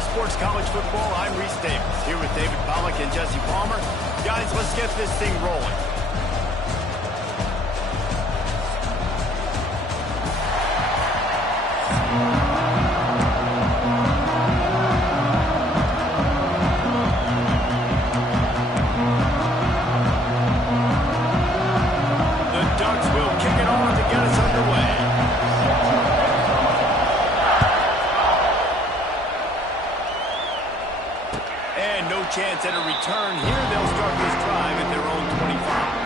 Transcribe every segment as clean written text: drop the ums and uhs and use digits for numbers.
Bally Sports College Football. I'm Reese Davis, here with David Pollack and Jesse Palmer. Guys, let's get this thing rolling. The Ducks will kick it off to get us underway. And no chance at a return here. They'll start this drive at their own 25.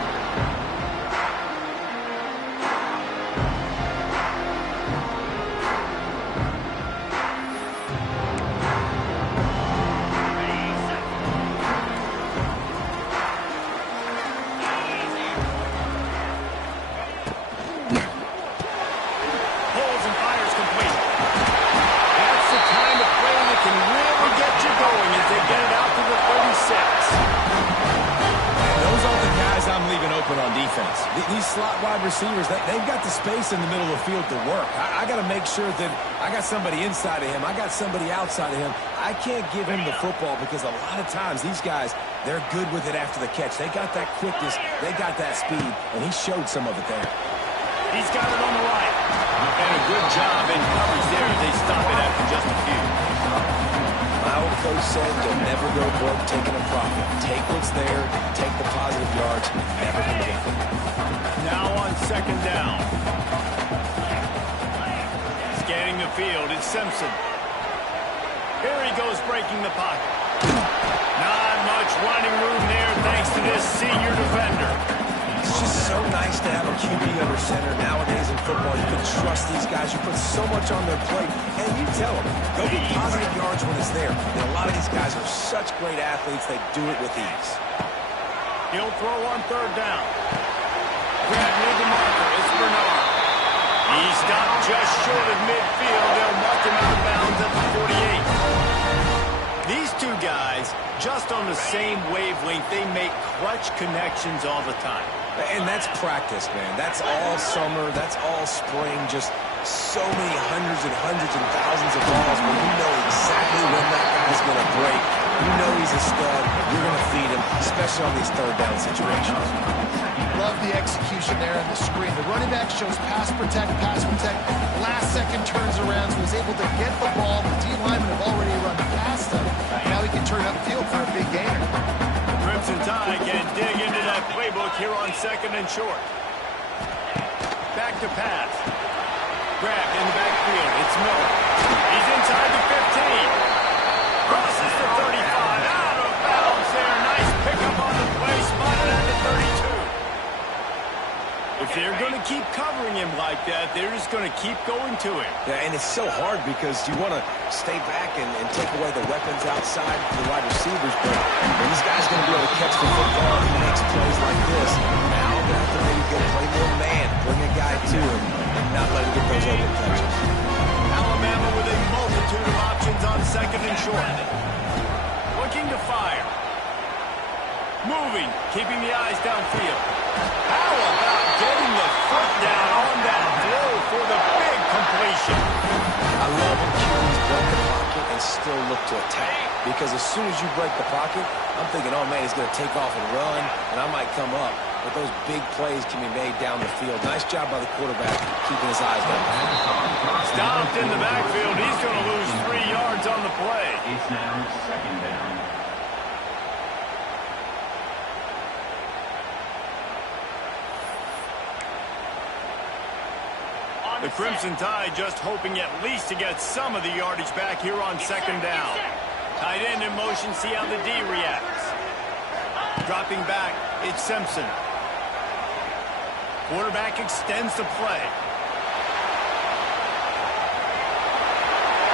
Pulls and fires complete. That's the kind of play that can really get you going as they get it out to the 36. And those aren't the guys I'm leaving open on defense. These slot wide receivers, they've got the space in the middle of the field to work. I got to make sure that I got somebody inside of him. I got somebody outside of him. I can't give him the football because a lot of times these guys, they're good with it after the catch. They got that quickness. They got that speed, and he showed some of it there. He's got it on the right. And a good job in coverage there as they stop it after just a few. My old coach said, don't never go broke taking a profit. Take what's there, take the positive yards, and never forget them. Now on second down. Scanning the field, it's Simpson. Here he goes breaking the pocket. Not much running room there thanks to this senior defender. It's just so nice to have a QB under center. Nowadays in football, you can trust these guys. You put so much on their plate, and you tell them, go get positive yards when it's there. And a lot of these guys are such great athletes, they do it with ease. He'll throw on third down. Grab near the marker, it's Bernard. He stopped just short of midfield. They'll mark him out of bounds at the 48. These two guys, just on the same wavelength, they make clutch connections all the time. And that's practice, man. That's all summer. That's all spring. Just so many hundreds and thousands of balls where you know exactly when that guy's going to break. You know he's a stud. You're going to feed him, especially on these third down situations. Love the execution there on the screen. The running back shows pass protect. Last second turns around, so he's able to get the ball. The D linemen have already run past him. Now he can turn upfield for a big gainer. Crimson Tide can dig into that playbook here on second and short. Back to pass. Grabbed in the backfield. It's Miller. He's inside the 15. Crosses the 35. Out of bounds there. Nice pickup on the play. Spotted at the 32. If they're going to keep covering him like that, they're just going to keep going to him. Yeah, and it's so hard because you want to stay back and take away the weapons outside for the wide receivers, but when this guy's going to be able to catch the football, he makes plays like this. Now they're going to have to maybe go play more man, bring a guy to him, and not let him get those open touches. Alabama with a multitude of options on second and short. Looking to fire. Moving, keeping the eyes downfield. How about getting the foot down on that throw for the big completion? I love when QBs break the pocket and still look to attack. Because as soon as you break the pocket, I'm thinking, oh man, he's going to take off and run, and I might come up. But those big plays can be made down the field. Nice job by the quarterback keeping his eyes down. Stopped in the backfield. He's going to lose 3 yards on the play. It's now second down. The Crimson Tide just hoping at least to get some of the yardage back here on second down. Tight end in motion, see how the D reacts. Dropping back, it's Simpson. Quarterback extends the play.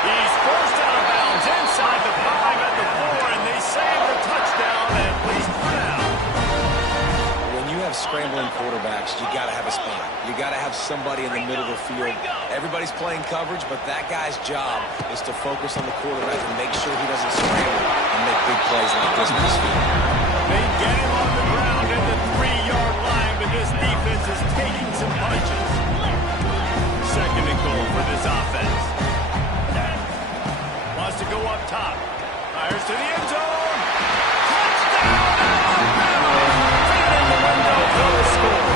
He's forced out of bounds inside the 5 at the 4, and they save the touchdown, at least for now. When you have scrambling quarterbacks, you got to have a spot. You got to have somebody in the middle of the field. Everybody's playing coverage, but that guy's job is to focus on the quarterback and make sure he doesn't scramble and make big plays like this in this field. They get him on the ground at the 3-yard line, but this defense is taking some punches. Second and goal for this offense. Wants to go up top. Fires to the end zone. Touchdown, Alabama! Feet in the window for the score.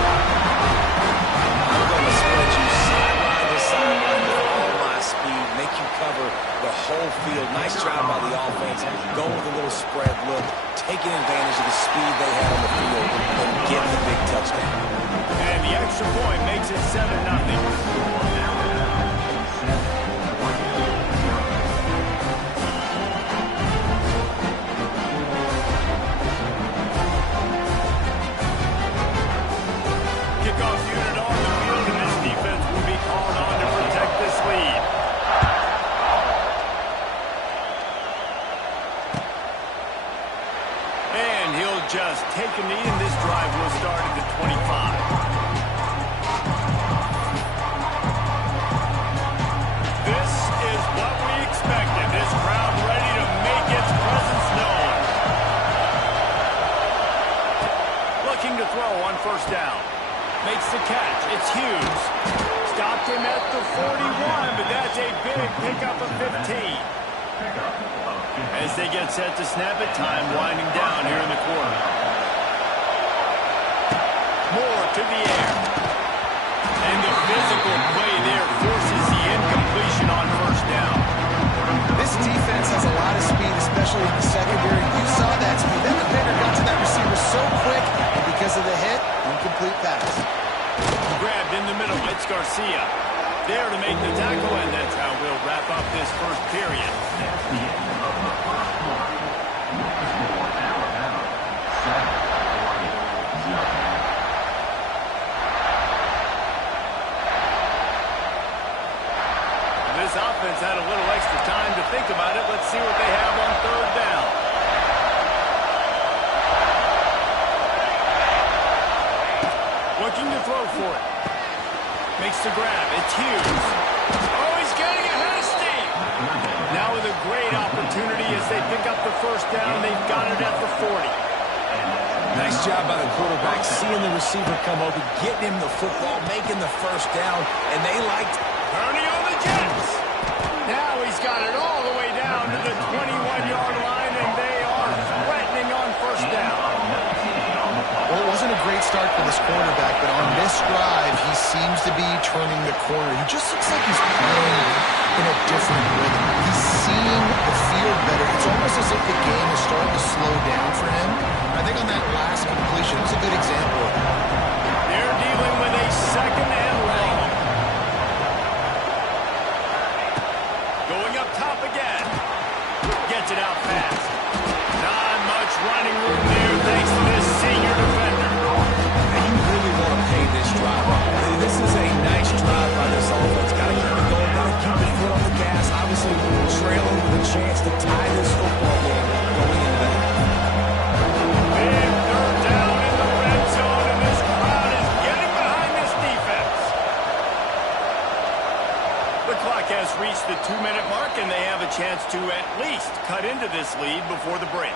I'm going to spread you sideline to sideline with all my speed, make you cover the whole field. Nice job by the offense. Go with a little spread look, taking advantage of the speed they had on the field, and get the big touchdown. And the extra point makes it 7-0. Just take a knee, and this drive will start at the 25. This is what we expected. This crowd ready to make its presence known. Looking to throw on first down. Makes the catch. It's Hughes. Stopped him at the 41, but that's a big pickup of 15. As they get set to snap it, time winding down here in the quarter. Moore to the air. And the physical play there forces the incompletion on first down. This defense has a lot of speed, especially in the secondary. You saw that speed. That defender got to that receiver so quick, and because of the hit, incomplete pass. Grabbed in the middle. It's Garcia. There to make the tackle, and that's how we'll wrap up this first period. This offense had a little extra time to think about it. Let's see what they have on third down. Looking to throw for it. Makes the grab. It's Hughes. Oh, he's getting ahead of steam. Now with a great opportunity as they pick up the first down. They've got it at the 40. Nice job by the quarterback, seeing the receiver come open, getting him the football, making the first down, and they liked Ernie on the Jets. Now he's got it all the way down to the 21-yard line, and they are threatening on first down. Well, it wasn't a great start for this quarterback, but on this drive, he seems to be turning the corner. He just looks like he's playing in a different rhythm. He's seeing the field better. It's almost as if the game is starting to slow down for him. I think on that last completion, it was a good example of that. They're dealing with a second and long. Going up top again. Gets it out fast. Not much running room there thanks to this senior defender. And you really want to pay this drive off. This is a nice drive by this offense. Got to keep it going. Got to keep the foot on the gas. Obviously, trailing with a chance to tie this football game going into that. Big third down in the red zone, and this crowd is getting behind this defense. The clock has reached the 2-minute mark, and they have a chance to at least cut into this lead before the break.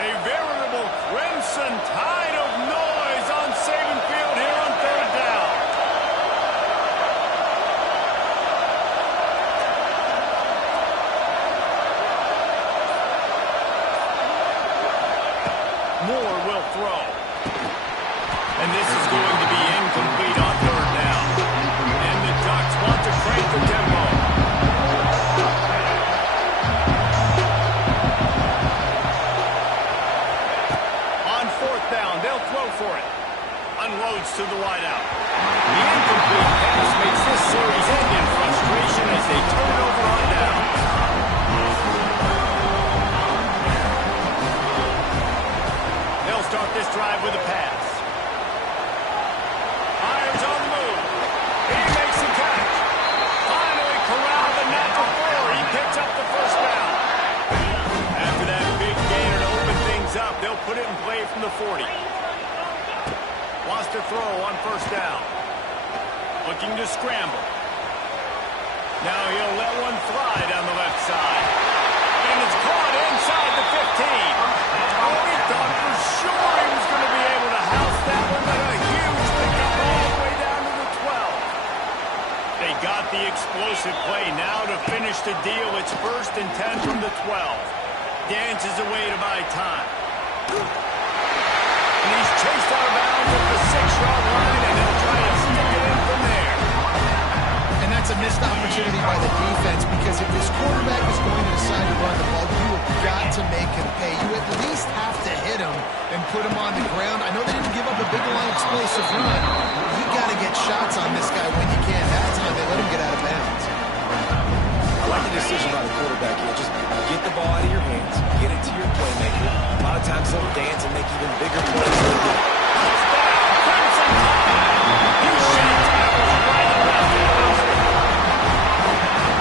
A veritable crimson tide of noise on Saban Field here on third down. Moore will throw. And this is going to be incomplete on third down. And the Ducks want to crank the tempo. On fourth down, they'll throw for it. Unloads to the wideout. The incomplete pass makes this series end in frustration as they turn it over on down. They'll start this drive with a pass. Myers on the move. He makes the catch. Finally corralled and not before. He picks up the first down. After that big gain and open things up, they'll put it in play from the 40. Wants to throw on first down. Looking to scramble. Now he'll let one fly down the left side. And it's caught inside the 15. Oh, he thought for sure he was going to be able to house that one, but a huge pickup all the way down got the explosive play now to finish the deal. It's 1st and 10 from the 12. Dances away to buy time. And he's chased out of bounds at the 6-yard line, and he'll try to stick it in from there. And that's a missed opportunity by the defense, because if this quarterback is going to decide to run the ball, you have got to make him pay. You at least have to hit him and put him on the ground. I know they didn't give up a big, long, explosive run. You got to get shots on this guy when you can. That time they let him get out of bounds. I like the decision by the quarterback here. Just get the ball out of your hands, get it to your playmaker. A lot of times they'll dance and make even bigger plays than they do.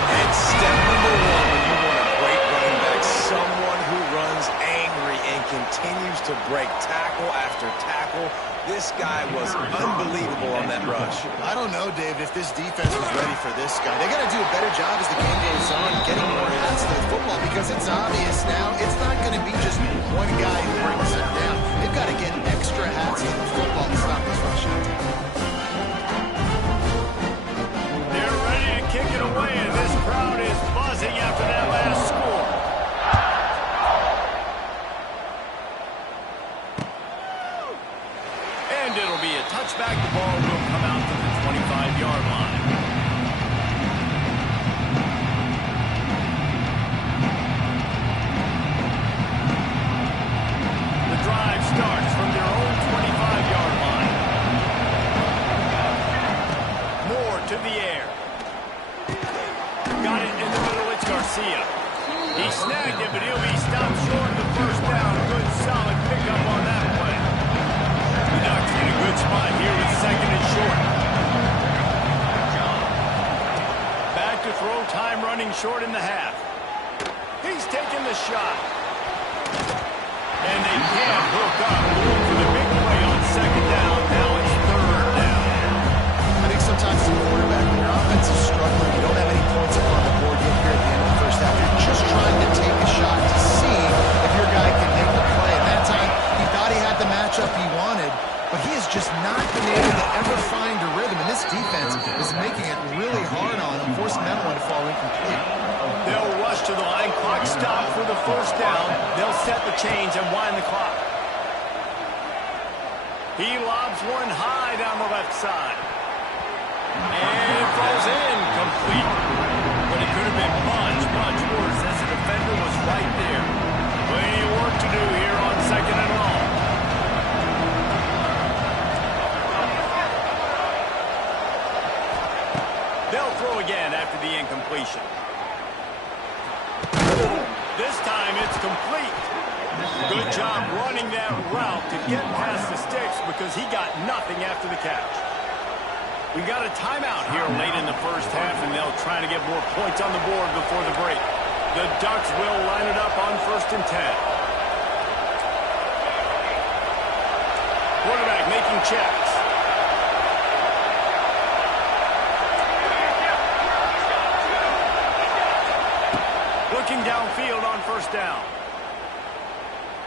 And step number one when you want a great running back, someone who runs angry and continues to break tackle after tackle. This guy was unbelievable on that rush. I don't know, Dave, if this defense was ready for this guy. They got to do a better job as the game goes on, getting more hats to the football, because it's obvious now it's not going to be just one guy who brings it down. They've got to get extra hats to the football to stop this rushing attack. They're ready to kick it away, and this crowd is buzzing after that last score. And it'll be a touchback. The ball will come out to the 25-yard line. The drive starts from their own 25-yard line. Moore to the air. Got it in the middle. It's Garcia. He snagged it, but he'll be stopped short of the first down. Good, solid pickup on that play. The Ducks in a good spot here with 2nd and short. Back to throw, time running short in the half. He's taking the shot. And they can't hook up. Going for the big play on 2nd down. Now it's 3rd down. I think sometimes as a quarterback, when your offense is struggling, you don't have any points up on the board yet here at the end of the first half. You're just trying to take a shot to see if your guy can make the play. At that time, he thought he had the matchup he wanted, but he has just not been able to ever find a rhythm. And this defense is making it really hard on him, forcing that one to fall incomplete. They'll rush to the line. Clock stop for the 1st down. They'll set the chains and wind the clock. He lobs one high down the left side. And it falls in complete. But it could have been much, much worse as the defender was right there. Plenty of work to do here on 2nd and long. They'll throw again after the incompletion. This time it's complete. Good job running that route to get past the sticks, because he got nothing after the catch. We got a timeout here late in the first half, and they'll try to get more points on the board before the break. The Ducks will line it up on 1st and 10. Quarterback making checks. Looking downfield on 1st down.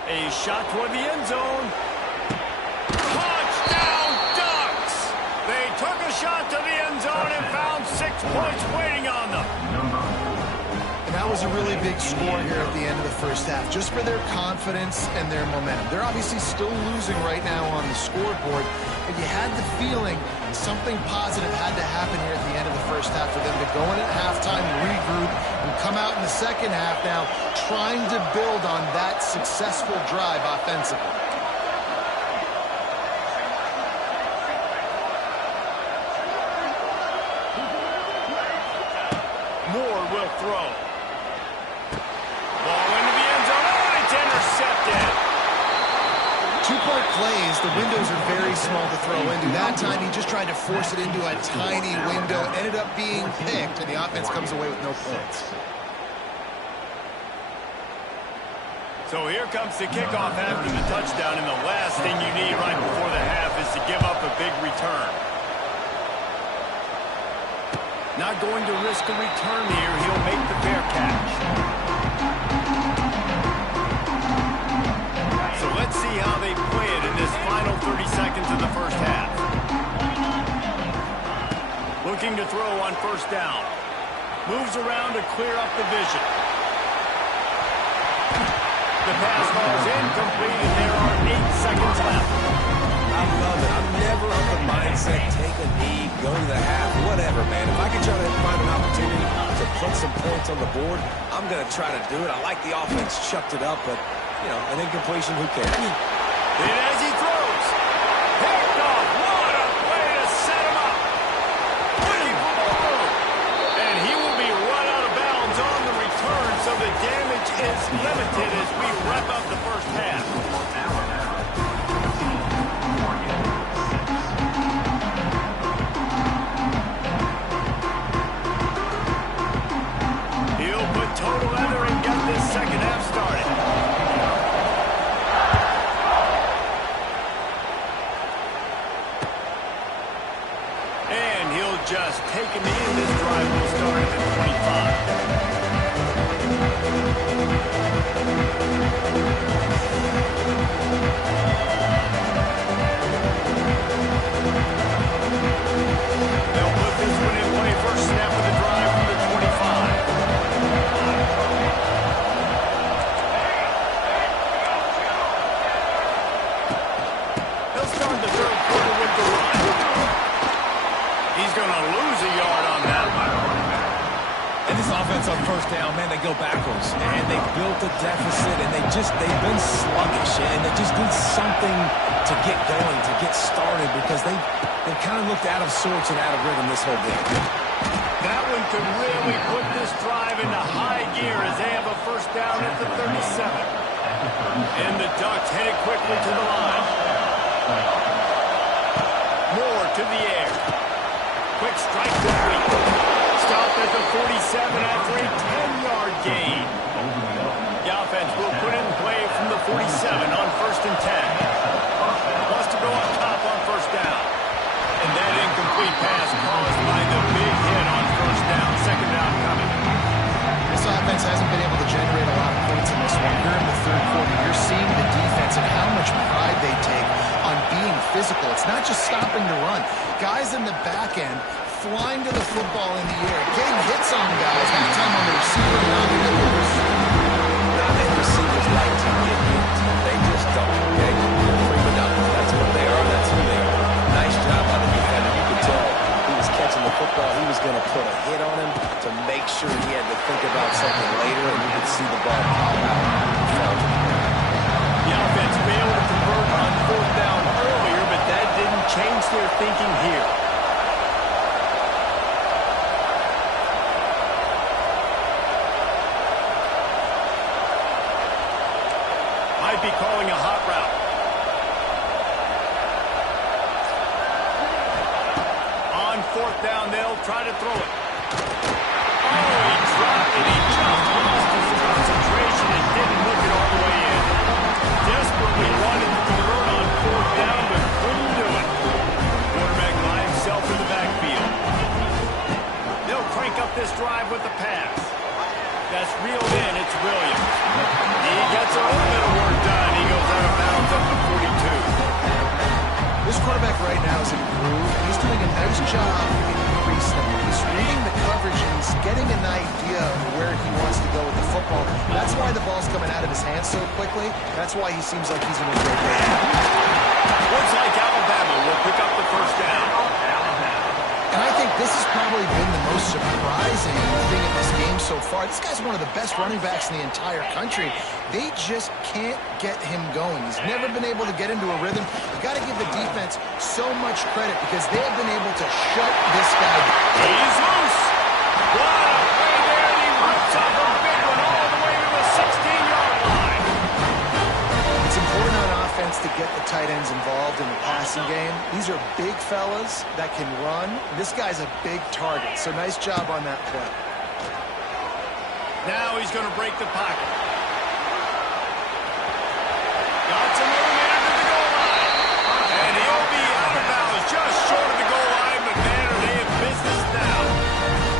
A shot toward the end zone. Touchdown, Ducks! They took a shot to the end zone and found 6 points waiting on them. And that was a really big score here at the end of the first half, just for their confidence and their momentum. They're obviously still losing right now on the scoreboard, but you had the feeling something positive had to happen here at the end of the first half for them to go in at halftime, regroup, and come out in the second half now trying to build on that successful drive offensively. Moore will throw. Ball into the end zone. Oh, it's intercepted. 2-point plays, the windows are very small to throw into. That time he just tried to force it into a tiny window, ended up being picked, and the offense comes away with no points. So here comes the kickoff after the touchdown, and the last thing you need right before the half is to give up a big return. Not going to risk a return here. He'll make the fair catch. So let's see how they play it in this final 30 seconds of the first half. Looking to throw on first down. Moves around to clear up the vision. The pass falls incomplete, and there are 8 seconds left. I love it. I'm never of the mindset, take a knee, go to the half, whatever, man. If I can try to find an opportunity to put some points on the board, I'm going to try to do it. I like the offense chucked it up, but, you know, an incompletion, who cares? And as he throws, picked off. What a play to set him up. Looking for more room. And he will be run out of bounds on the return, so the damage is limited as we wrap up the first half. He'll put total leather and get this second half started. And he'll just take him in. This drive will start at the 25. They'll put this one in play. First snap of the drive from the 25. They'll start the third quarter with the run. He's going to lose a yard on that one. And this offense on first down, man, they go backwards. And they built a deficit, and they've been sluggish. And they just need something to get going, to get started, because they kind of looked out of sorts and out of rhythm this whole game. That one could really put this drive into high gear as they have a first down at the 37. And the Ducks headed quickly to the line. Moore to the air. Quick strike complete. Stopped at the 47 after a 10-yard gain. The offense will put it in play from the 47 on first and 10. Wants to go up top on first down. And that incomplete pass caused by the big hit on first down. Second down coming. This offense hasn't been able to generate a lot of points in this one. Here in the third quarter, you're seeing the defense and how much pride they take on being physical. It's not just stopping to run. Guys in the back end flying to the football in the air, getting hits on guys, halftime on the receiver, not in the doors. Not many receivers like to get hit. They just don't, okay? They're prima donnas. That's what they are. That's who they are. Nice job by the defender. You could tell he was catching the football. He was going to put a hit on him to make sure he had to think about something later, and you could see the ball pop out. The offense failed to convert on fourth down earlier, but that didn't change their thinking here. Might be calling a hot route. On fourth down, they'll try to throw it. Oh, he dropped it. He just lost his concentration and didn't look it all the way in. Desperately wanted to convert on fourth down, but couldn't do it. Quarterback by himself in the backfield. They'll crank up this drive with the pass. That's reeled in. It's Williams. He gets a little bit of work done. He goes out of bounds up to 42. This quarterback right now is in a groove. He's doing a nice job in crease now. He's reading the coverage and he's getting an idea of where he wants to go with the football. That's why the ball's coming out of his hands so quickly. That's why he seems like he's in a great way. Looks like Alabama will pick up the first down. And I think this has probably been the most surprising thing in this game so far. This guy's one of the best running backs in the entire country. They just can't get him going. He's never been able to get into a rhythm. You've got to give the defense so much credit because they have been able to shut this guy down. He's loose. What a play there, and he rips off a big one all the way to the 16-yard line. It's important on offense to get the tight ends involved in the passing game. These are big fellas that can run. This guy's a big target, so nice job on that play. Now he's going to break the pocket. Got some room into the goal line. And he'll be out of bounds just short of the goal line, but man, are they in business now.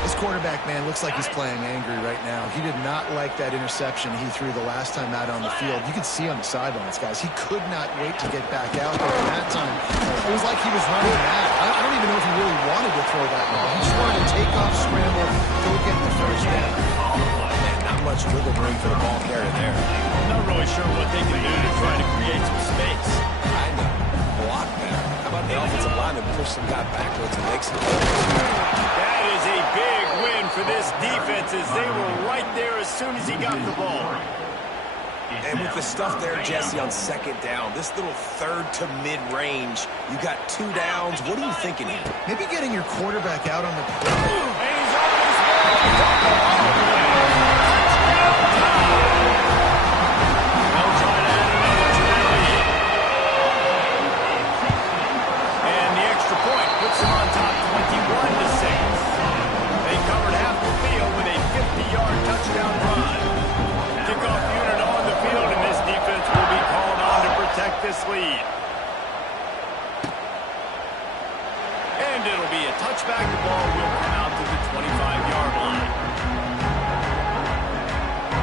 This quarterback, man, looks like he's playing angry right now. He did not like that interception he threw the last time out on the field. You could see on the sidelines, guys. He could not wait to get back out there. And that time, it was like he was running mad. I don't even even know if he really wanted to throw that long. He just wanted to take off, scramble, go get the first down. Man, not much wiggle room for the ball carrier there. I'm not really sure what they can do to try to create some space. I know. Block better. How about the offensive lineman push some guy backwards and make some That is a big win for this defense as they were right there as soon as he got the ball. And with the stuff there, Jesse, on second down, this little third to mid-range, you got 2 downs. What are you thinking here? Maybe getting your quarterback out on the And he's on his way. They'll try to add another to their lead. And the extra point puts them on top 21-6. They covered half the field with a 50-yard touchdown run. Kickoff unit on the field, and this defense will be called on to protect this lead. And it'll be a touchback. The ball will come out to the 25-yard line.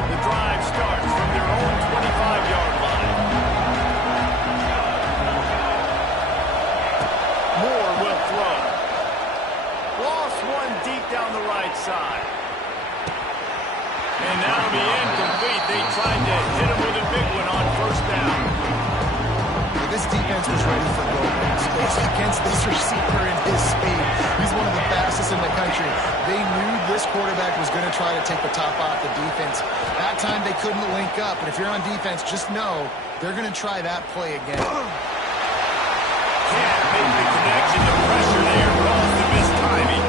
The drive starts from their own 25-yard line. Moore will throw. Lost one deep down the right side. And that'll be incomplete. They tried to hit him with a big one on first down. This defense was ready for goals. Against this receiver in his speed. He's one of the fastest in the country. They knew this quarterback was going to try to take the top off the defense. That time they couldn't link up. And if you're on defense, just know they're going to try that play again. Can't make the connection. The pressure there caused the missed timing.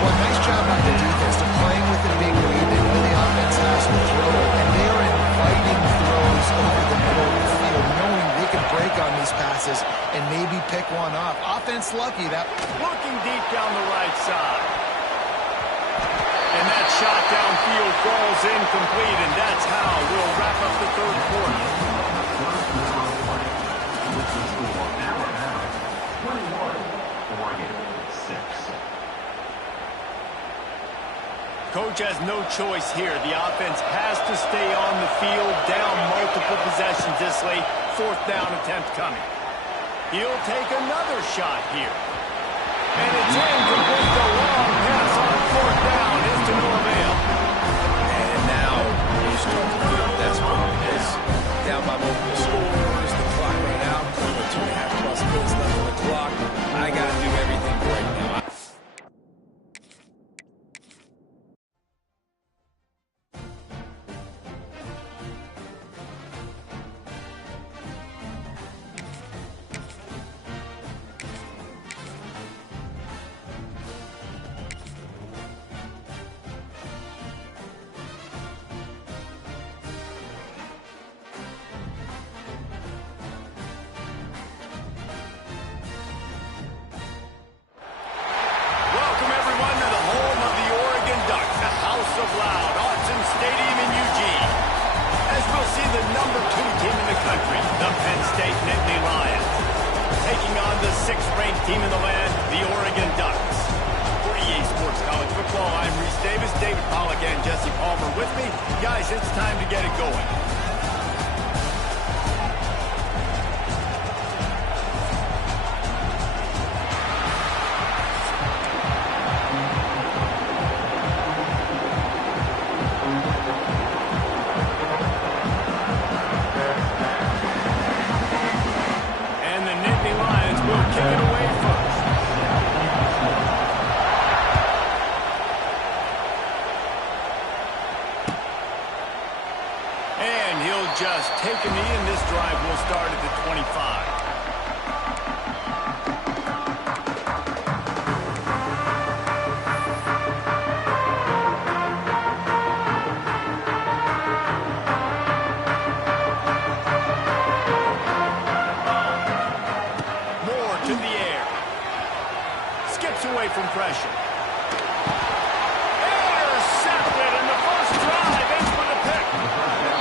Well, nice job by the defense. They're playing with a big lead. They know the offense has to throw it. And they are inviting throws over the middle of the field, knowing they can break on these passes and maybe pick one off. Offense lucky. That Looking deep down the right side. And that shot downfield falls incomplete, and that's how we'll wrap up the third quarter. Coach has no choice here. The offense has to stay on the field, down multiple possessions this late. Fourth down attempt coming. He'll take another shot here. And it's incomplete. The long pass on fourth down is to no avail. And now you start to feel desperate because down by multiple scores, the clock ran out, 2.5 plus minutes left on the clock. I got to do everything right now. Team in the land, the Oregon Ducks. For EA Sports College Football, I'm Reese Davis, David Pollack, and Jesse Palmer with me. Guys, it's time to get it going. And the Nittany Lions will kick it away first. And he'll just take a knee, and this drive will start at the 25. Moore to the air. Skips away from pressure. Intercepted, and the first drive ends with a pick.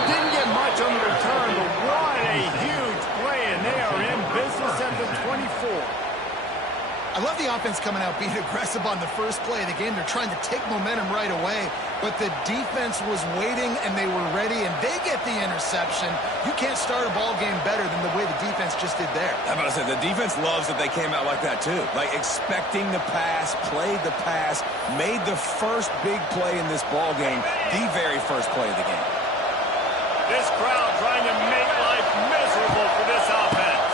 Didn't get much on the return, but what a huge play, and they are in business at the 24. I love the offense coming out being aggressive on the first play of the game. They're trying to take momentum right away, but the defense was waiting, and they were ready, and they get the interception. You can't start a ball game better than the way the defense just did there. I'm about to say, the defense loves that they came out like that, too. Like, expecting the pass, played the pass, made the first big play in this ball game, the very first play of the game. This crowd trying to make life miserable for this offense.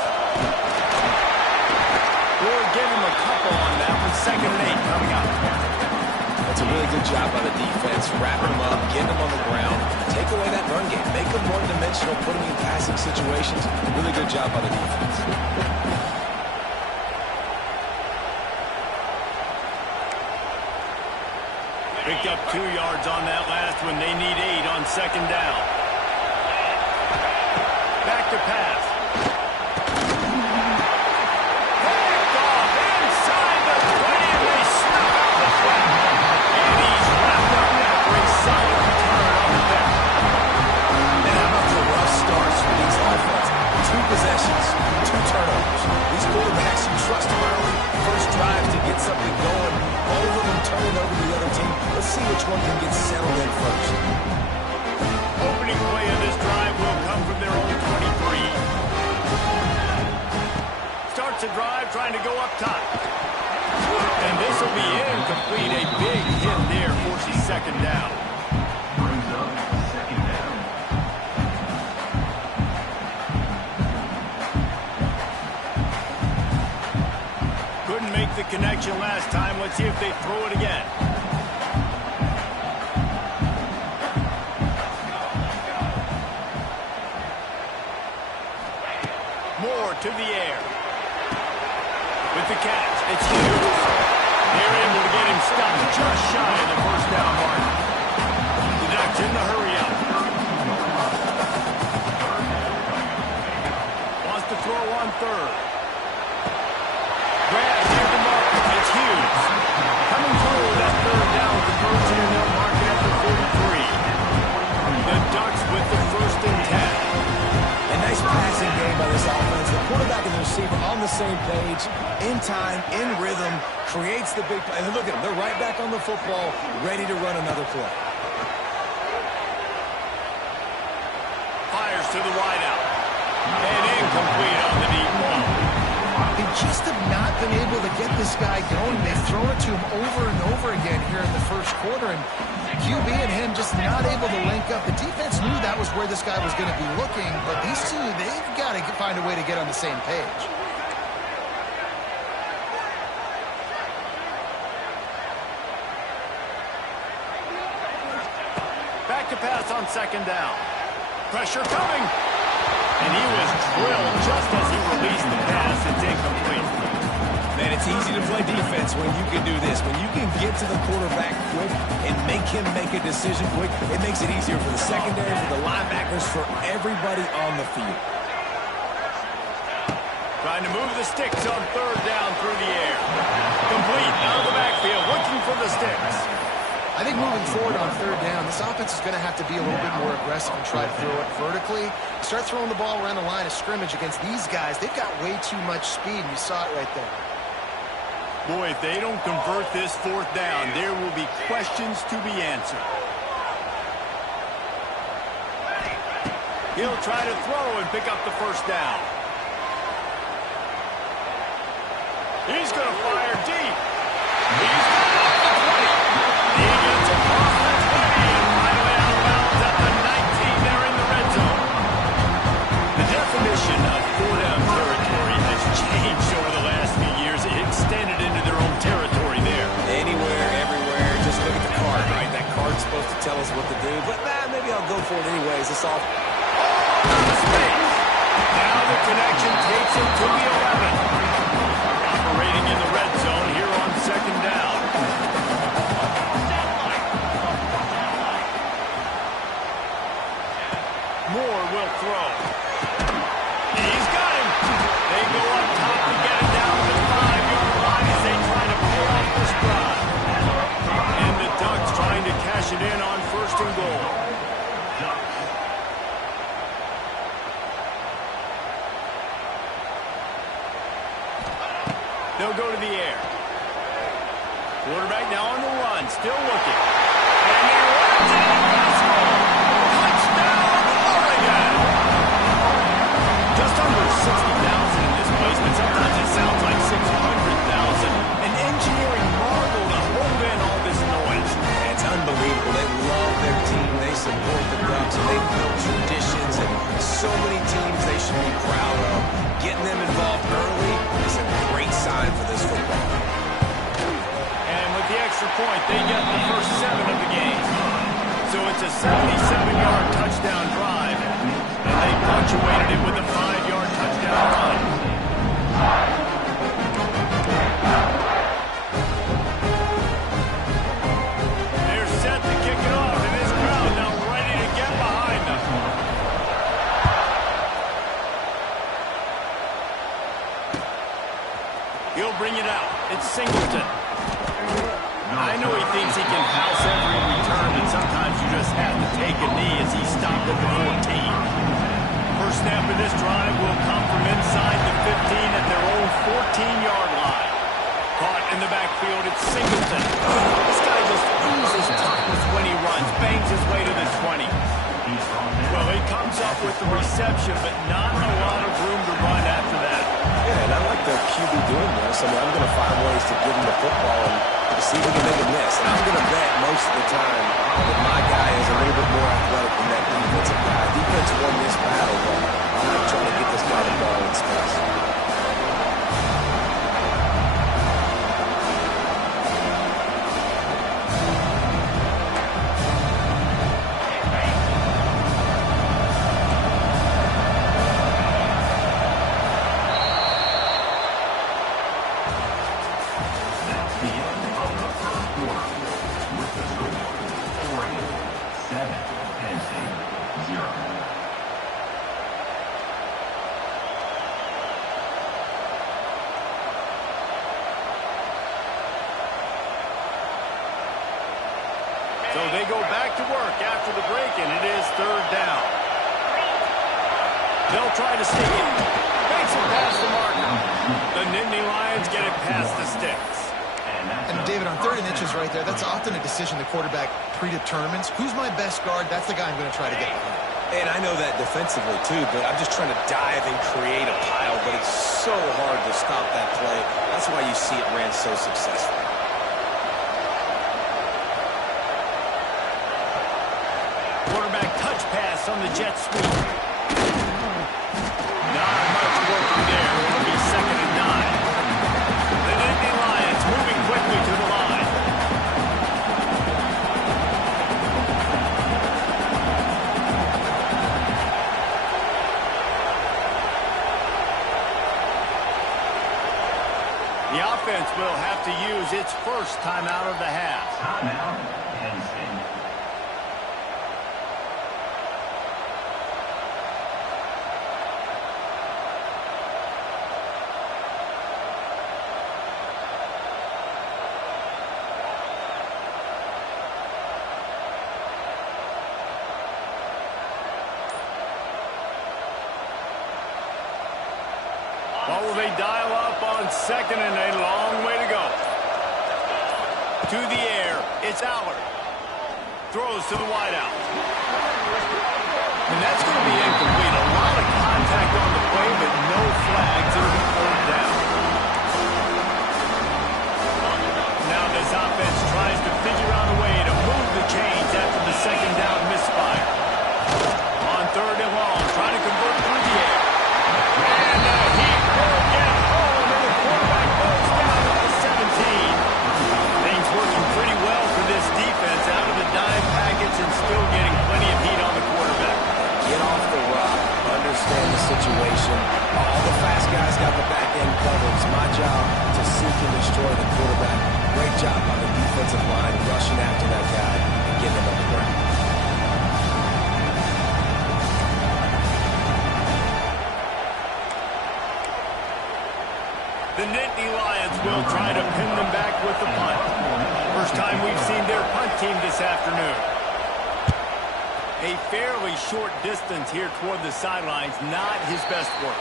We'll give him a couple on that with 2nd and 8 coming up. That's a really good job by the defense, wrapping them up, getting them on the ground, take away that run game, make them one-dimensional, put them in passing situations. Really good job by the defense. Picked up 2 yards on that last one. They need 8 on 2nd down. Back to pass. Picked off inside the 20, and they snuff out the play. And he's wrapped up now for a solid return on the deck. And how about the rough starts for these offenses? 2 possessions, 2 turnovers. These quarterbacks, you trust them early. First drive to get something going. Both of them turning over the other team. Let's see which one can get settled in first. Opening play of this drive will come from their own 23. Starts a drive trying to go up top. And this will be incomplete. A big hit there forces 2nd down. Brings up 2nd down. Couldn't make the connection last time. Let's see if they throw it again. Moore to the air. With the catch, it's Hughes. They're able to get him stopped just shy of the 1st down mark. The Ducks in the hurry up. Wants to throw on 3rd. Grab near the mark. It's Hughes. Coming through that 3rd down conversion, and they'll mark it at the 43. The Ducks with the 1st and 10. A nice passing game by this offense. The quarterback and the receiver on the same page, in time, in rhythm, creates the big play. And look at them. They're right back on the football, ready to run another play. Fires to the wideout. And incomplete on the deep ball. They just have not been able to get this guy going. They've thrown it to him over and over again here in the 1st quarter, and QB and him just not able to link up. The defense knew that was where this guy was going to be looking, but these two, they've got to find a way to get on the same page. Back to pass on 2nd down. Pressure coming. And he was drilled just as he released the pass. It's incomplete. Man, it's easy to play defense when you can do this. When you can get to the quarterback quick and make him make a decision quick, it makes it easier for the secondary, for the linebackers, for everybody on the field. Trying to move the sticks on 3rd down through the air. Complete out of the backfield, looking for the sticks. I think moving forward on 3rd down, this offense is going to have to be a little bit more aggressive and try to throw it vertically. Start throwing the ball around the line of scrimmage against these guys. They've got way too much speed, and you saw it right there. Boy, if they don't convert this 4th down, there will be questions to be answered. He'll try to throw and pick up the 1st down. He's going to fire deep. He's got it off the 20. He gets across the 20 and finally out of bounds at the 19. They're in the red zone. The definition of 4-down territory has changed over the last few years. It extended into their own territory there. Anywhere, everywhere, just look at the card, right? That card's supposed to tell us what to do, but maybe I'll go for it anyways. It's all... Space. Now the connection takes him to the 11. Operating in the red zone here on 2nd down. Moore will throw. He's got him. They go up top to get it down to the 5-yard line as they try to pull off this drive. And the Ducks trying to cash it in on 1st and goal. They'll go to the air. Quarterback now on the run, still looking. And he runs it impossible. Touchdown, Oregon! Just under 60,000 in this place, but sometimes it sounds like 600,000. An engineering marvel to hold in all this noise. It's unbelievable. They love their team. They support the Ducks. They've built traditions and so many teams they should be proud of. Getting them involved early is a great sign for this football. And with the extra point, they get the first 7 of the game. So it's a 77-yard touchdown drive, and they punctuated it with a 5-yard touchdown run. They're set to kick it off, and this crowd now ready to get behind them. He'll bring it out. It's Singleton. I know he thinks he can house every return, and sometimes you just have to take a knee as he stopped at the 14. First snap of this drive will come from inside the 15 at their own 14-yard line. Caught in the backfield, it's Singleton. This guy just oozes toughness when he runs, bangs his way to the 20. Well, he comes up with the reception, but not a lot of room to run after that. Yeah, and I like the QB doing this. I mean, I'm going to find ways to get him the football and see if we can make a miss. And I'm going to bet most of the time that my guy is a little bit more athletic than that defensive guy. Defense won this battle, but I'm not trying to get this guy the ball in space. So they go back to work after the break, and it is 3rd down. They'll try to stick it. Makes it past the marker. The Nittany Lions get it past the sticks. And David, on 3rd and inches right there, that's often a decision the quarterback predetermines. Who's my best guard? That's the guy I'm going to try to get behind. And I know that defensively, too, but I'm just trying to dive and create a pile, but it's so hard to stop that play. That's why you see it ran so successfully. Quarterback touch pass on the jet sweep. Not much working there. It'll be 2nd and 9. The Nittany Lions moving quickly to the line. The offense will have to use its first timeout of the half. Timeout, Penn State. What will they dial up on 2nd and a long way to go? To the air, it's Allard. Throws to the wideout. And that's going to be incomplete. A lot of contact on the play, but no flags. It'll be 4th down. Now this offense tries to figure out a way to move the chains after the 2nd down misfire. On 3rd and long, trying to convert through the air. And he will get home, and the quarterback goes down at the 17. Things working pretty well for this defense, out of the dime package and still getting plenty of heat on the quarterback. Get off the rock, understand the situation. All the fast guys got the back end covered. It's my job to seek and destroy the quarterback. Great job on the defensive line, rushing after that guy and getting him on the ground. The Nittany Lions will try to pin them back with the punt. First time we've seen their punt team this afternoon. A fairly short distance here toward the sidelines, not his best work.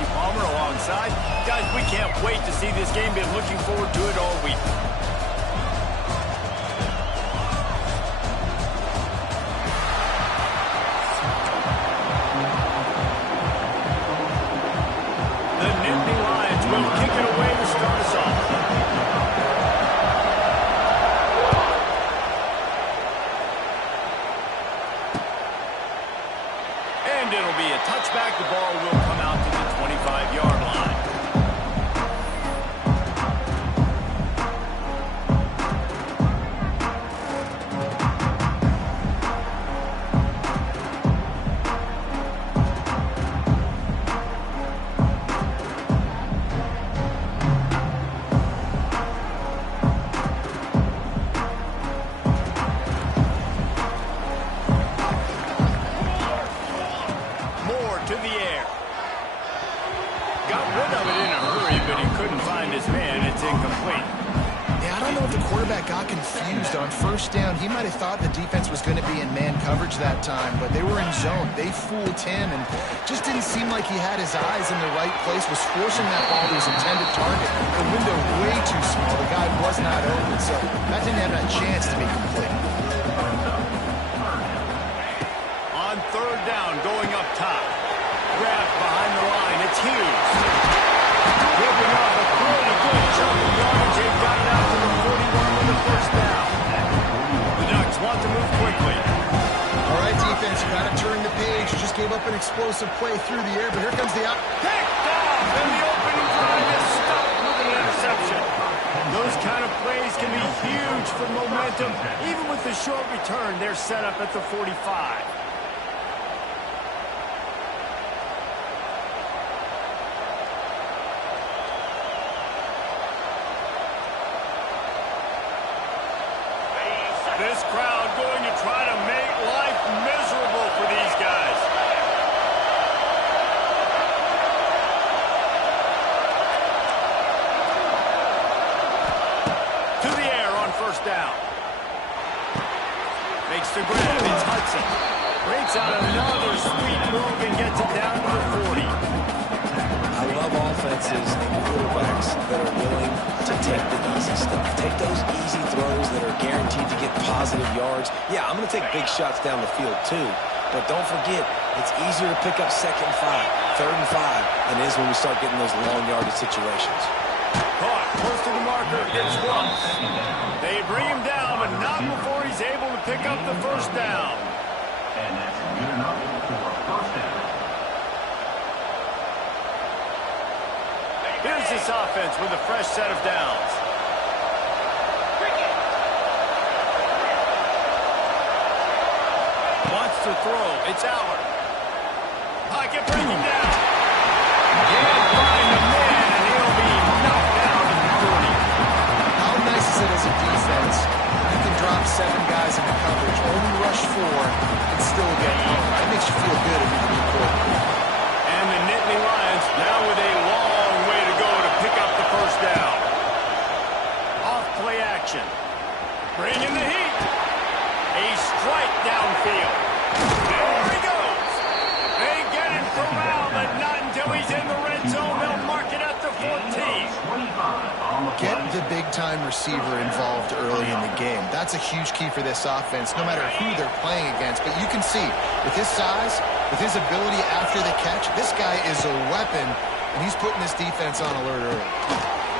Palmer alongside. Guys, we can't wait to see this game. Been looking forward to it all week. The Nittany Lions will kick it away to start us off. And it'll be a touchback. The ball will come out to the 25-yard line. To the air. Got rid of it in a hurry, but he couldn't find his man. It's incomplete. Yeah, I don't know if the quarterback got confused on first down. He might have thought the defense was going to be in man coverage that time, but they were in zone. They fooled him and just didn't seem like he had his eyes in the right place, was forcing that ball to his intended target. The window way too small. The guy was not open, so that didn't have that chance to be complete. On third down, going up top. Grabbed behind the line. It's Hughes. Ripping off a really good chunk of yardage. They've got it out to the 41 with the first down. The Ducks want to move quickly. All right, defense, you got to turn the page. You just gave up an explosive play through the air, but here comes the out. Picked off, and the opening drive is stopped with an interception. Those kind of plays can be huge for momentum. Even with the short return, they're set up at the 45. This crowd going to try to make life miserable for these guys. To the air on first down. Makes the grab. It's Hudson. Breaks out another sweet move and gets it down to the 40. I love offenses and quarterbacks that are willing to take the easy stuff. Take those easy throws that are guaranteed to get positive yards. Yeah, I'm going to take big shots down the field too. But don't forget, it's easier to pick up 2nd and 5, 3rd and 5 than it is when we start getting those long yardage situations. Caught close to the marker. It's Russ. They bring him down, but not before he's able to pick up the first down. And that's good enough for a first down. Here's this offense with a fresh set of downs. Wants to throw. It's Allard. Pocket breaking down. Can't find a man, and he'll be knocked down at the 40. How nice is it as a defense? You can drop 7 guys into coverage, only rush 4, and still get home. That makes you feel good if you're the quarterback. And the Nittany Lions now with a long way to go to pick up the first down. Off play action. Bring in the heat. A strike downfield. There he goes. They get him corralled, but not until he's in the red zone. They'll mark it at the 14. Get the big-time receiver involved early in the game. That's a huge key for this offense, no matter who they're playing against. But you can see, with his size, with his ability after the catch, this guy is a weapon, and he's putting this defense on alert early.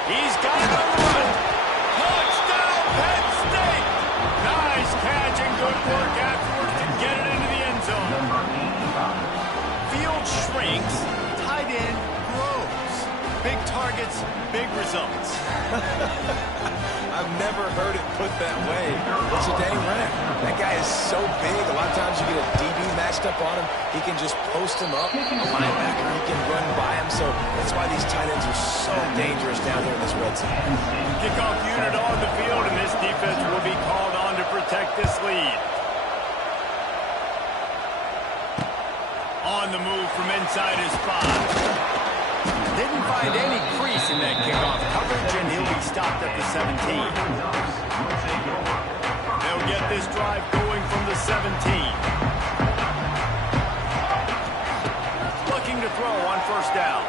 He's got it on the run. Touchdown, Penn State. Nice catch and good work afterwards to get it into the end zone. Field shrinks, tight end grows. Big targets, big results. I've never heard it put that way. It's a dang right. That guy is so big. A lot of times you get a DB matched up on him. He can just post him up. A linebacker, he can run by him. So that's why these tight ends are so dangerous down there in this red zone. Kickoff unit on the field, and this defense will be called on to protect this lead. On the move from inside his 5. Didn't find any crease in that kickoff coverage, and he'll be stopped at the 17. They'll get this drive going from the 17. Looking to throw on first down.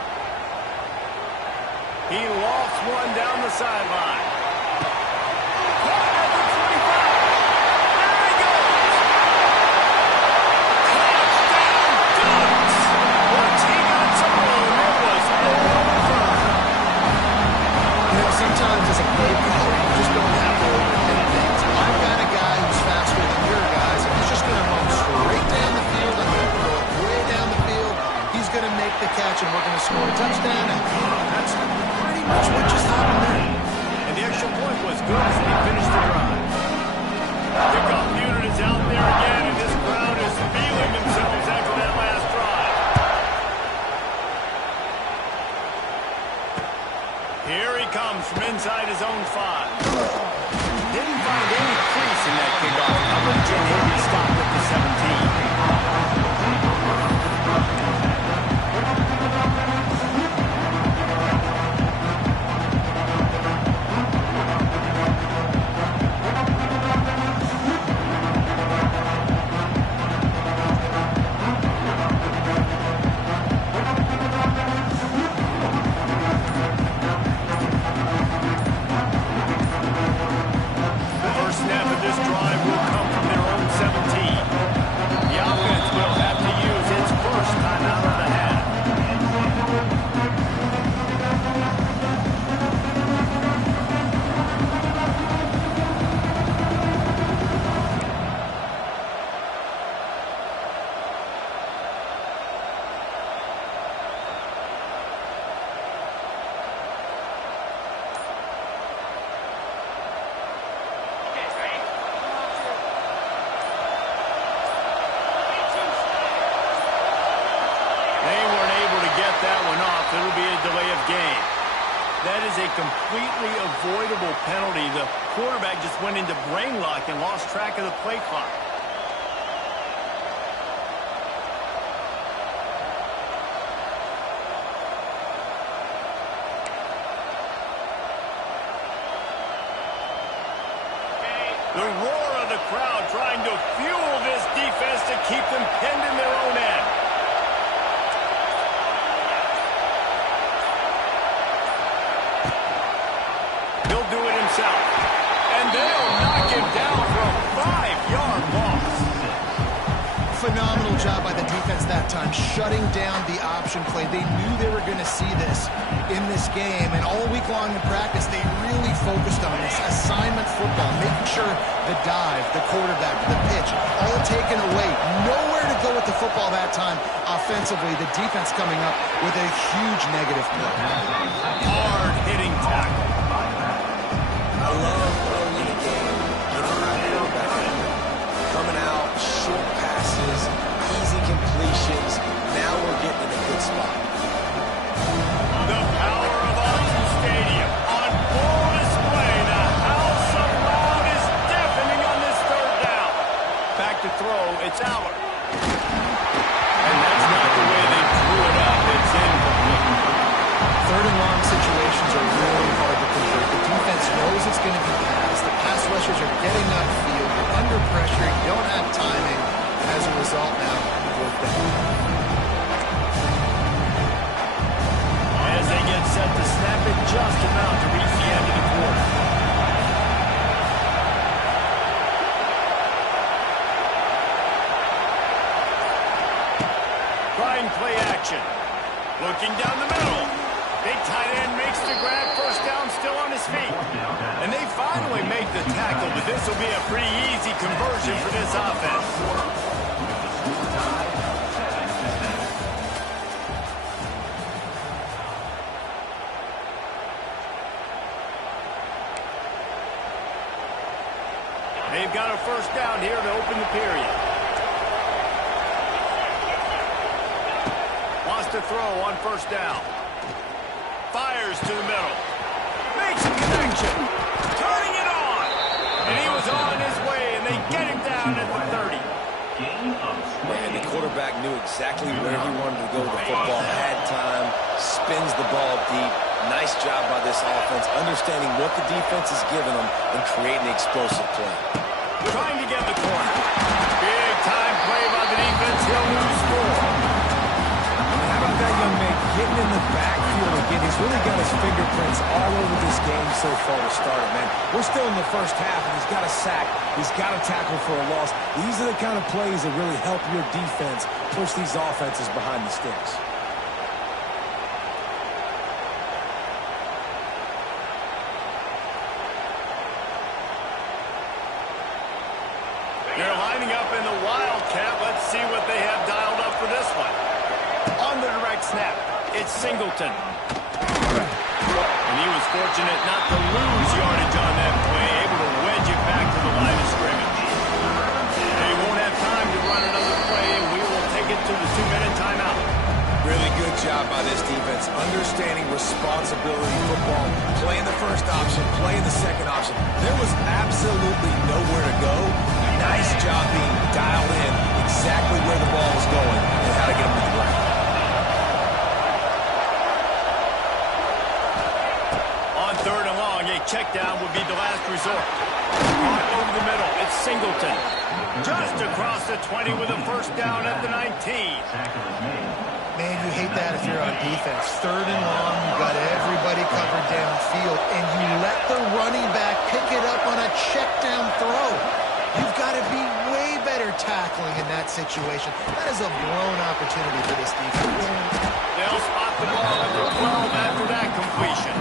He lofts one down the sideline. Caught at the 25. There he goes. Touchdown, Ducks. Once he got some room, it was over. You know, sometimes as a play caller, you just don't have to overthink things. I've got a guy who's faster than your guys, and he's just going to run straight down the field. I'm going to throw it way down the field. He's going to make the catch, and we're going to score a touchdown. And that's pretty much what just happened there. And the extra point was good as they finished the drive. Kickoff unit is out there again, and this crowd is feeling themselves after that last drive. Here he comes from inside his own 5. Didn't find any crease in that kickoff coverage, and he'll be stopped at the 17. It'll be a delay of game. That is a completely avoidable penalty. The quarterback just went into brain lock and lost track of the play clock. The roar of the crowd trying to fuel this defense to keep them pinned in their own end. He'll do it himself. And they'll knock him down for a 5-yard loss. Phenomenal job by the defense that time, shutting down the option play. They knew they were going to see this in this game, and all week long in practice, they really focused on this assignment football, making sure the dive, the quarterback, the pitch, all taken away. Nowhere to go with the football that time. Offensively, the defense coming up with a huge negative play. Hard-hitting tackle. I love early in the game, getting my quarterback coming out, short passes, easy completions. Now we're getting in a good spot. The power of Austin Stadium on full display. The house of loud is deafening on this third down. Back to throw, it's Aller. And that's not the way they drew it up. It's incomplete. Third and long situations are really hard to convert. The defense knows it's going to be passed. The pass rushers are getting upfield. You're under pressure. You don't have timing. As a result now, fourth down. As they get set to snap it just about to reach the end of the quarter. Trying play action. Looking down the middle. Big tight end makes the grab, first down, still on his feet. And they finally make the tackle, but this will be a pretty easy conversion for this offense. They've got a first down here to open the period. Wants to throw on first down. Fires to the middle. Makes a connection. Turning it on. And he was on his way, and they get him down at the 30. Man, the quarterback knew exactly where he wanted to go with the football. Had time. Spins the ball deep. Nice job by this offense, understanding what the defense is giving them and creating the explosive play. Trying to get the corner. Big time play by the defense. He'll lose score. How about that young man getting in the backfield Again, he's really got his fingerprints all over this game so far to start it, man. We're still in the first half, and he's got a sack. He's got a tackle for a loss. These are the kind of plays that really help your defense push these offenses behind the sticks. They're lining up in the Wildcat. Let's see what they have dialed up for this one. On the direct snap, it's Singleton. And he was fortunate not to lose yardage on that play, able to wedge it back to the line of scrimmage. They won't have time to run another play, and we will take it to the 2-minute timeout. Really good job by this defense, understanding responsibility football, playing the first option, playing the second option. There was absolutely nowhere to go. Nice job being dialed in exactly where the ball was going and how to get him to the ground. On 3rd and long, a check down would be the last resort. Caught over the middle, it's Singleton. Just across the 20 with a first down at the 19. Man, you hate that if you're on defense. 3rd and long, you got everybody covered downfield, and you let the running back pick it up on a check down throw. You've got to be way better tackling in that situation. That is a blown opportunity for this defense. They'll spot the ball at the 12 after that completion.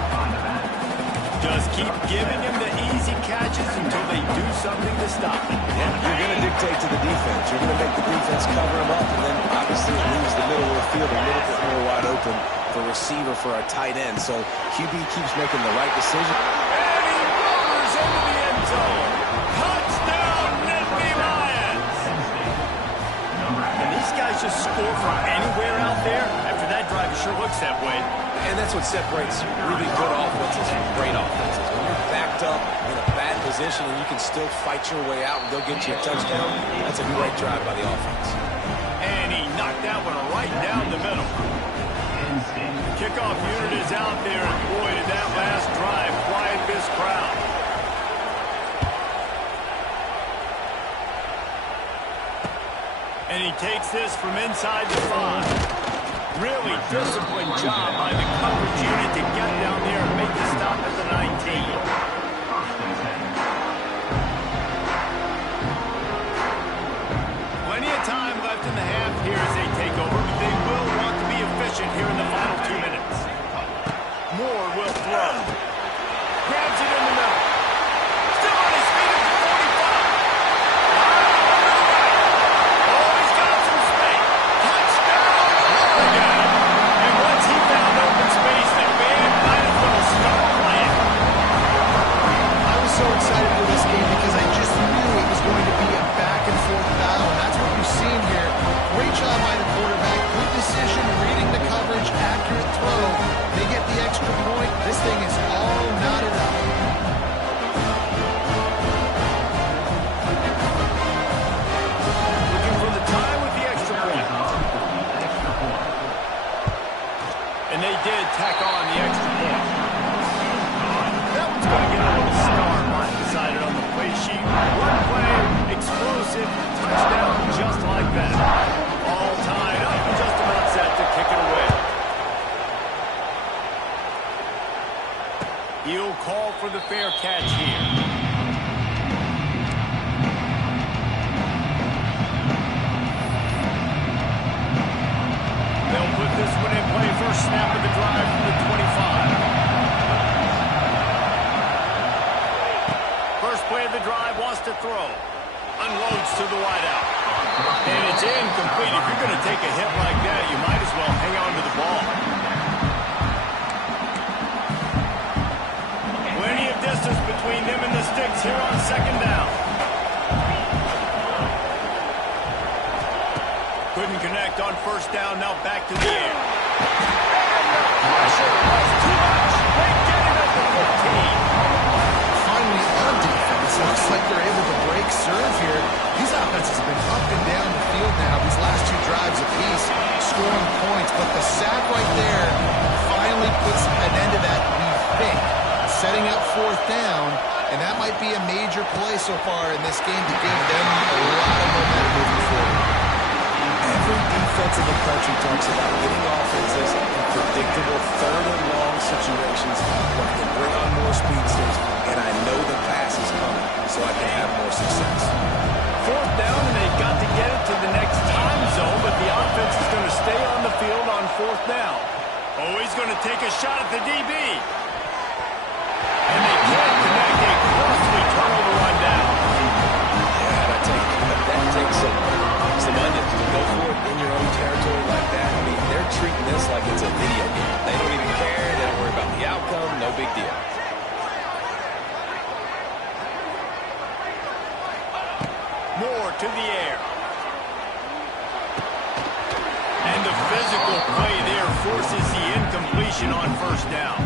Just keep giving him the easy catches until they do something to stop it. Yeah, you're going to dictate to the defense. You're going to make the defense cover him up, and then obviously it leaves the middle of the field a little bit more wide open for receiver for our tight end. So QB keeps making the right decision. And he roars into the end zone. Touchdown, Nittany Lions! And these guys just score from anywhere out there. After that drive, it sure looks that way. And that's what separates really good offenses from great offenses. When you're backed up in a bad position and you can still fight your way out and go get you a touchdown, that's a great drive by the offense. And he knocked that one right down the middle. The kickoff unit is out there, and boy, did that last drive quiet this crowd. And he takes this from inside the 5. Really disciplined job by the coverage unit to get down there and make the stop at the 19. Plenty of time left in the half here as they take over, but they will want to be efficient here in the final 2 minutes. Moore will throw. Grabs it in the middle. Still on his feet at the 45. Oh, he's got some space. Touchdown, Oregon! And once he found open space, the band might as well start playing. I was so excited for this game because I just knew it was going to be a back-and-forth battle, and that's what you've seen here. Great job by the quarterback, good decision, reading the coverage, accurate throw. They get the extra point. This thing is all knotted up. Looking for the tie with the extra point. And they did tack on the extra point. That one's going to get a little star mark decided on the play sheet. One play, explosive, touchdown just like that. All tied up and just about set to kick it away. He'll call for the fair catch here. They'll put this one in play. First snap of the drive from the 25. First play of the drive, wants to throw. Unloads to the wideout. And it's incomplete. If you're going to take a hit like that, you might as well hang on to the ball. Plenty of distance between them and the sticks here on 2nd down. Couldn't connect on 1st down, now back to the air. And the pressure was too much. They get it at the 15. Finally on defense, looks like they're able to break serve here. These offenses have been up and down the field now, these last 2 drives apiece, scoring points. But the sack right there finally puts an end to that, we think. Setting up 4th down, and that might be a major play so far in this game to give them a lot of momentum moving forward. Every defense best in the country talks about getting offenses in predictable third and long situations where I can bring on more speedsters, and I know the pass is coming, so I can have more success. Fourth down, and they've got to get it to the next time zone, but the offense is going to stay on the field on fourth down. Oh, he's going to take a shot at the DB. And they can't connect a costly turnover on down. Yeah, that takes some onions to go for it in your own territory like that. I mean, they're treating this like it's a video game. They don't even care. They don't worry about the outcome. No big deal. Moore to the air. And the physical play there forces the incompletion on first down.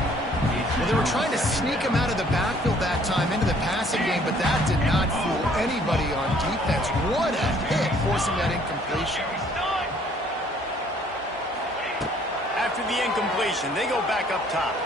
Well, they were trying to sneak him out of the backfield that time into the passing game, but that did not fool anybody on defense. What a hit, forcing that incompletion. After the incompletion, they go back up top.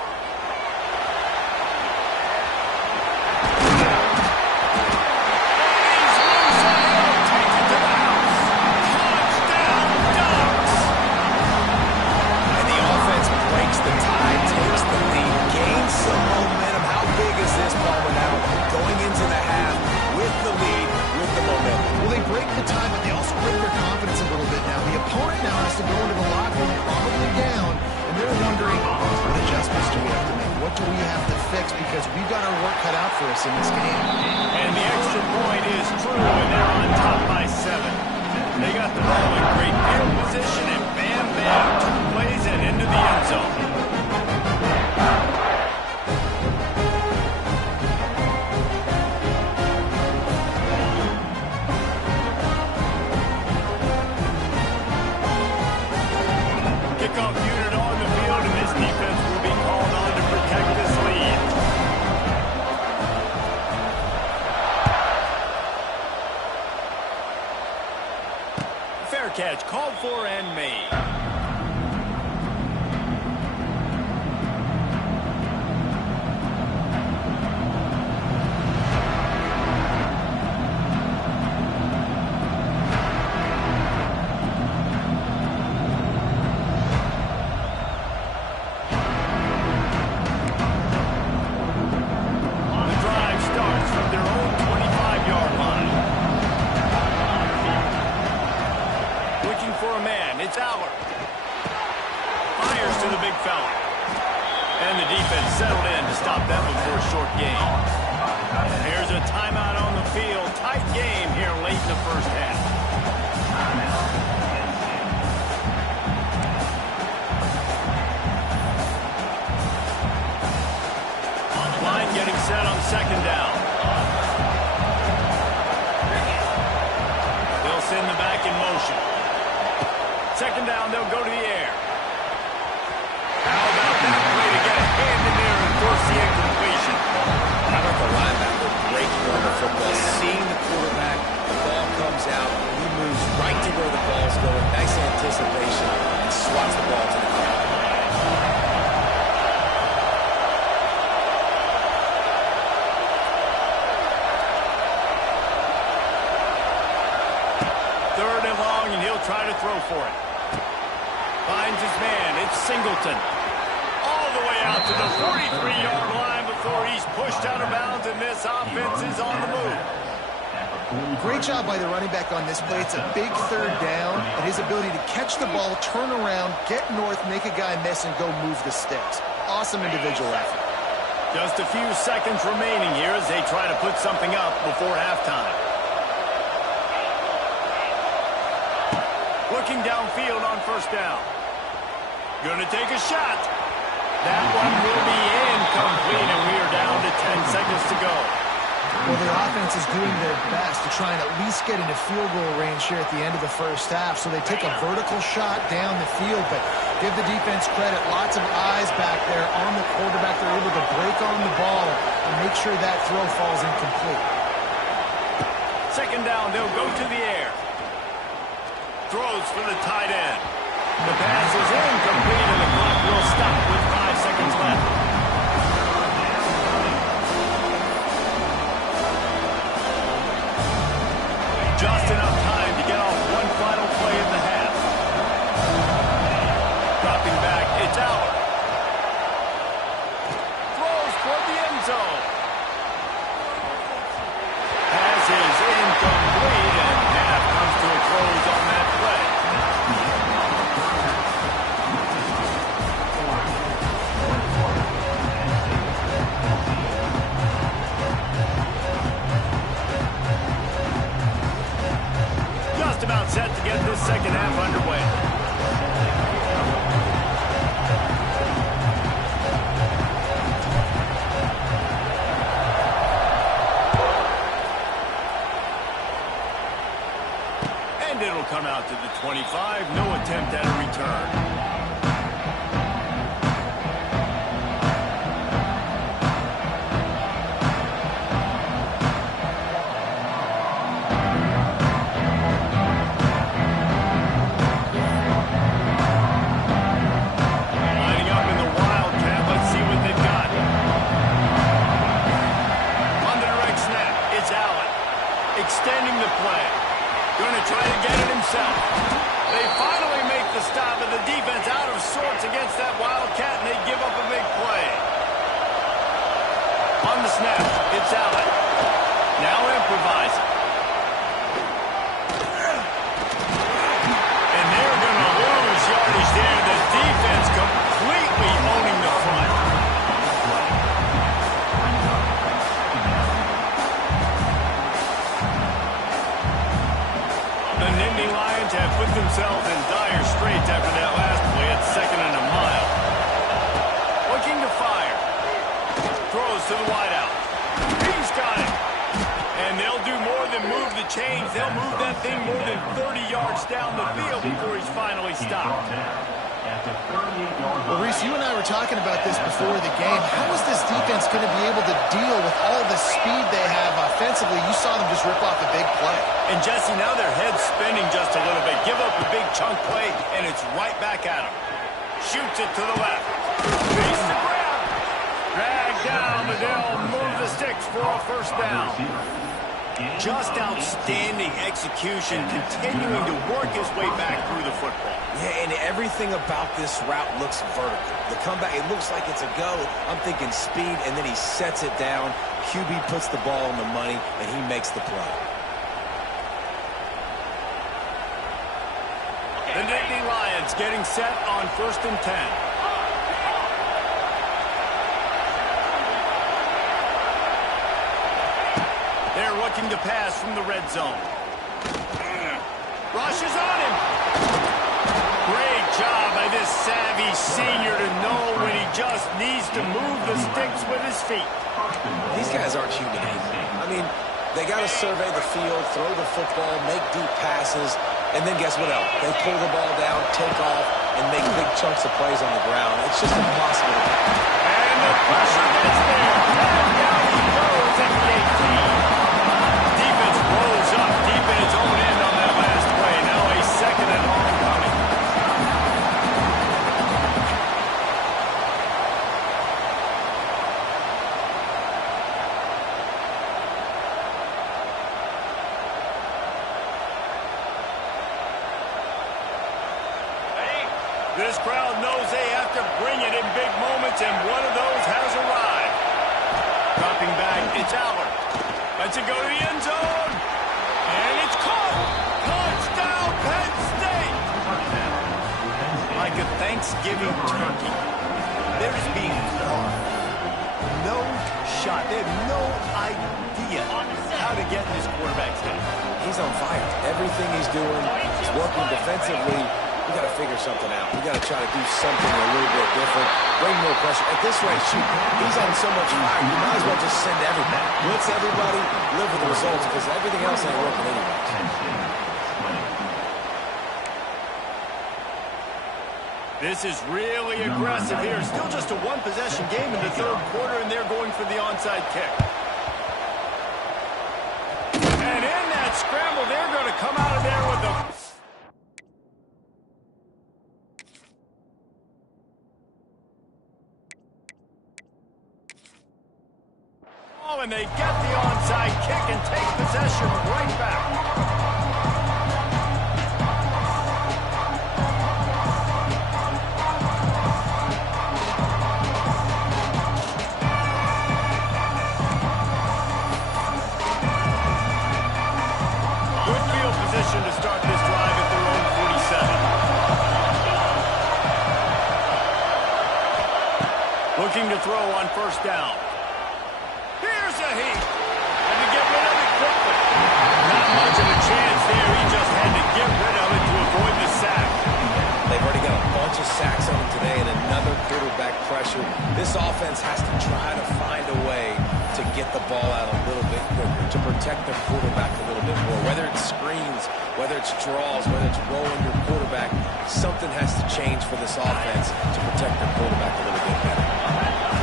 Because we've got our work cut out for us in this game. And the extra point is true, and they're on top by 7. They got the ball in great field position, and bam, bam, 2 plays and into the end zone. Kickoff unit on the field, and this defense will be called on to protect this lead. Fair catch called for and made. The drive starts from their own 25-yard line. Looking for a man. It's Aller. Fires to the big fella. And the defense settled in to stop that one for a short gain. Here's a timeout on the field. Tight game here late in the first half. Line getting set on second down. They'll send the back in motion. Second down, they'll go to the air. How about that play to get a hand in there and force the incompletion? How about the linebacker breaking on the football, seeing the quarterback, the ball comes out, he moves right to where the ball's going, nice anticipation, and swats the ball to the ground. Third and long, and he'll try to throw for it. Finds his man. It's Singleton. All the way out to the 43-yard line before he's pushed out of bounds, and this offense is on the move. Great job by the running back on this play. It's a big third down, and his ability to catch the ball, turn around, get north, make a guy miss, and go move the sticks. Awesome individual effort. Just a few seconds remaining here as they try to put something up before halftime. Looking downfield on first down. Gonna take a shot. That one will be incomplete, and we are down to 10 seconds to go. Well, the offense is doing their best to try and at least get into field goal range here at the end of the first half. So they take a vertical shot down the field, but give the defense credit. Lots of eyes back there on the quarterback. They're able to break on the ball and make sure that throw falls incomplete. Second down, they'll go to the air. Throws for the tight end. The pass is incomplete, and the clock will stop with 5 seconds left. Just enough time to get off one final play in the half. come out to the 25. No attempt at a return. Extending the play. Going to try to get it himself. They finally make the stop, and the defense out of sorts against that Wildcat, and they give up a big play. On the snap, it's Allen. Now improvising. And they're going to lose yardage there. The defense completely owning the front. Lions have put themselves in dire straits after that last play at 2nd and a mile. Looking to fire. Throws to the wideout. He's got it. And they'll do more than move the chains. They'll move that thing more than 30 yards down the field before he's finally stopped. Well, Reese, you and I were talking about this before the game. How is this defense going to be able to deal with all the speed they have offensively? You saw them just rip off a big play. And, Jesse, now their head's spinning just a little bit. Give up a big chunk play, and it's right back at them. Shoots it to the left. Face the grab. Drag down, but they'll move the sticks for a first down. Just outstanding execution, continuing to work his way back through the football. Yeah, and everything about this route looks vertical. The comeback, it looks like it's a go. I'm thinking speed, and then he sets it down. QB puts the ball on the money, and he makes the play. The Natty Lions getting set on 1st and 10. They're looking to pass from the red zone. Rush is on him. Great job by this savvy senior to know when he just needs to move the sticks with his feet. These guys aren't human. I mean, they got to survey the field, throw the football, make deep passes, and then guess what else? They pull the ball down, take off, and make big chunks of plays on the ground. It's just impossible to do. And the pressure gets there. And down he goes at the 18. Defense rolls up deep in its own end on that last play. Now a 2nd and long coming. This crowd knows they have to bring it in big moments, and one of those has arrived. Dropping back, it's Allard. Lets it go to the end zone. And it's caught. Touchdown, Penn State. Like a Thanksgiving turkey. They're just being carved. No shot. They have no idea how to get in this quarterback's head. He's on fire. Everything he's doing is working defensively. We got to figure something out. We got to try to do something a little bit different. Bring more pressure. At this rate, shoot, he's on so much fire. You might as well just send everybody. Blitz everybody, live with the results, because everything else ain't working anyway. This is really aggressive here. Still just a one-possession game in the 3rd quarter, and they're going for the onside kick. And in that scramble, they're going to come out of there with the... And they get the onside kick and take possession right back. Good field position to start this drive at their own 47. Looking to throw on 1st down. Here's a heat. And to get rid of it quickly. Not much of a chance there. He just had to get rid of it to avoid the sack. They've already got a bunch of sacks on them today and another quarterback pressure. This offense has to try to find a way to to get the ball out a little bit quicker, to protect the quarterback a little bit more. Whether it's screens, whether it's draws, whether it's rolling your quarterback, something has to change for this offense to protect the quarterback a little bit better.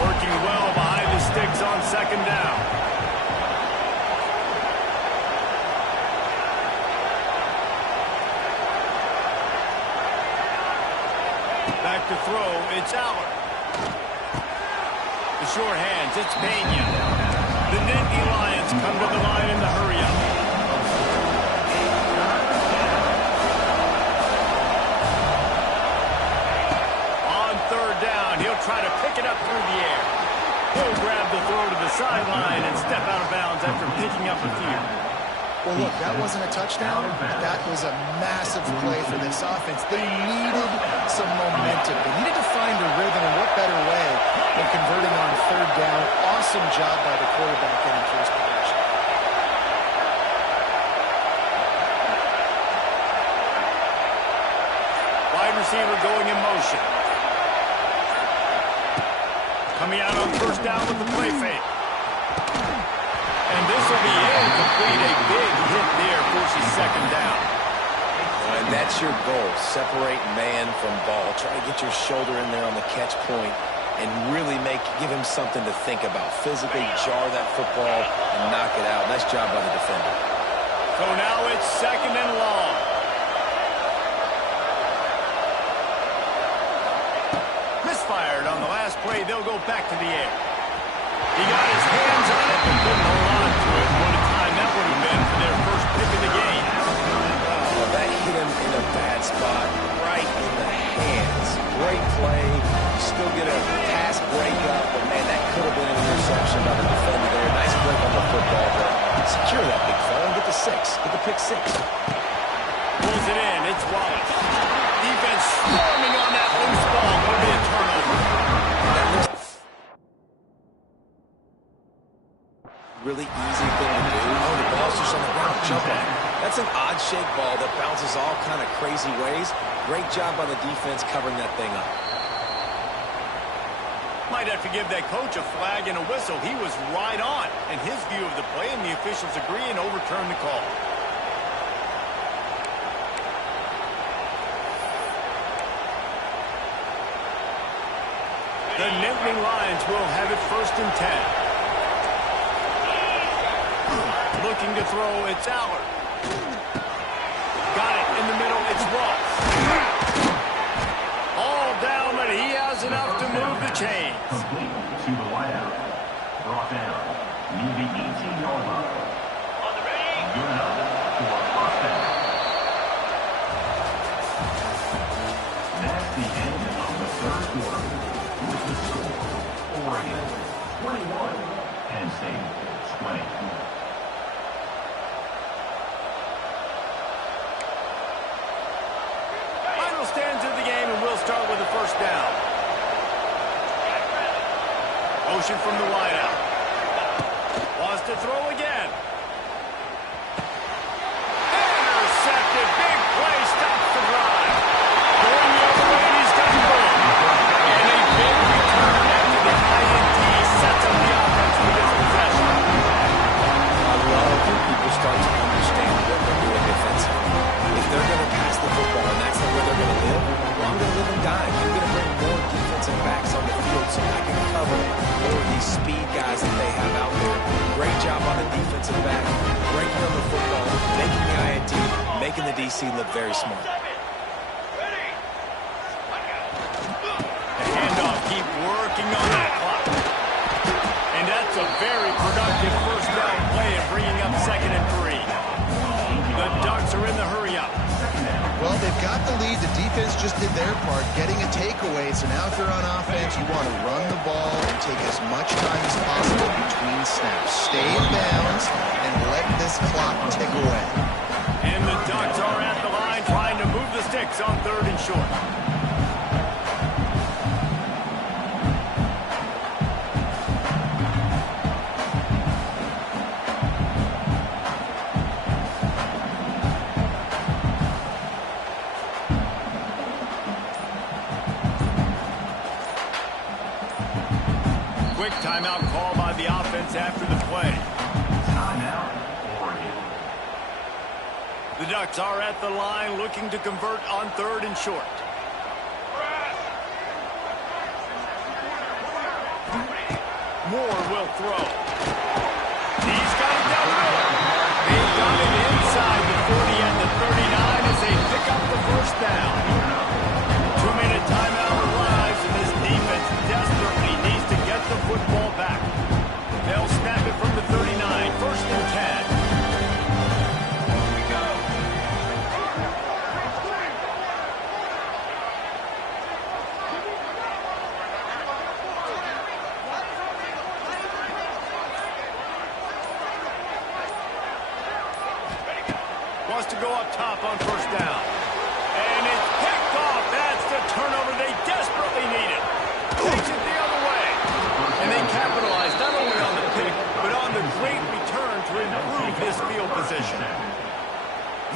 Working well behind the sticks on second down. Back to throw, it's Aller. The short hands, it's Pena. The Nittany Lions come to the line in the hurry-up. On third down, he'll try to pick it up through the air. He'll grab the throw to the sideline and step out of bounds after picking up a few. Well, look, that wasn't a touchdown. That was a massive play for this offense. They needed some momentum. They needed to find a rhythm, and what better way than converting on third down. Awesome job by the quarterback getting first possession. Wide receiver going in motion. Coming out on first down with the play fake. And this will be incomplete. A big hit there forces second down. And that's your goal. Separate man from ball. Try to get your shoulder in there on the catch point and really give him something to think about. Physically jar that football and knock it out. Nice job by the defender. So now it's second and long. Misfired on the last play. They'll go back to the air. He got his hands on it and couldn't hold on to it. What a time that would have been for their first pick of the game. Oh, that hit him in a bad spot, right in the hands. Great play. You still get a pass breakup, but man, that could have been an interception by the defender there. Nice break on the football, but secure that big fella and get the six. Get the pick six. Pulls it in. It's Wallace. Defense swarming on that loose ball. Will be a turnover. Really easy thing to do. Oh, the ball's just on the ground. Jump on it. That's an odd shaped ball that bounces all kind of crazy ways. Great job by the defense covering that thing up. Might have to give that coach a flag and a whistle. He was right on in his view of the play, and the officials agree and overturn the call. The Nittany Lions will have it first and 10. Looking to throw, it's Aller. Got it in the middle, it's Ross. All down, but he has enough to move the chains. Complete to the wideout. Brought down near the 18-yard line. Good enough for a first down. That's the end of the third quarter. With the score, Oregon 21, Penn State 20. Stands in the game, and we'll start with the first down. Motion from the wideout. Wants to throw again. Intercepted. Big play. Stops the drive. Going the other way, he's got goal. And a big return after the INT sets up the offense with this possession. I love when people start to understand what they're doing defensively. If they're going to pass the football and that's the way they're going to live, well, I'm going to live and die. I'm going to bring more defensive backs on the field so I can cover more of these speed guys that they have out there. Great job on the defensive back, breaking on the football, making the INT, making the DC look very smart. The handoff, keep working on that clock. And that's a very productive first down play and bringing up second and 3. The Ducks are in the hurry-up. Well, they've got the lead. The defense just did their part, getting a takeaway. So now if you're on offense, you want to run the ball and take as much time as possible between snaps. Stay in bounds and let this clock tick away. And the Ducks are at the line trying to move the sticks on third and short. Quick timeout call by the offense defense after the play. Timeout, Oregon. The Ducks are at the line looking to convert on 3rd and short. Moore will throw. He's got it down the middle. They've got it inside the 40 and the 39 as they pick up the first down. 2-minute timeout arrives, and this defense desperately needs to get the football back. They'll snap it from the 39, 1st and 10. Wants to go up top on 1st down. And it's picked off. That's the turnover they desperately needed. Takes it the other way. And they capitalize not only on the pick, but on the great return to improve his field position.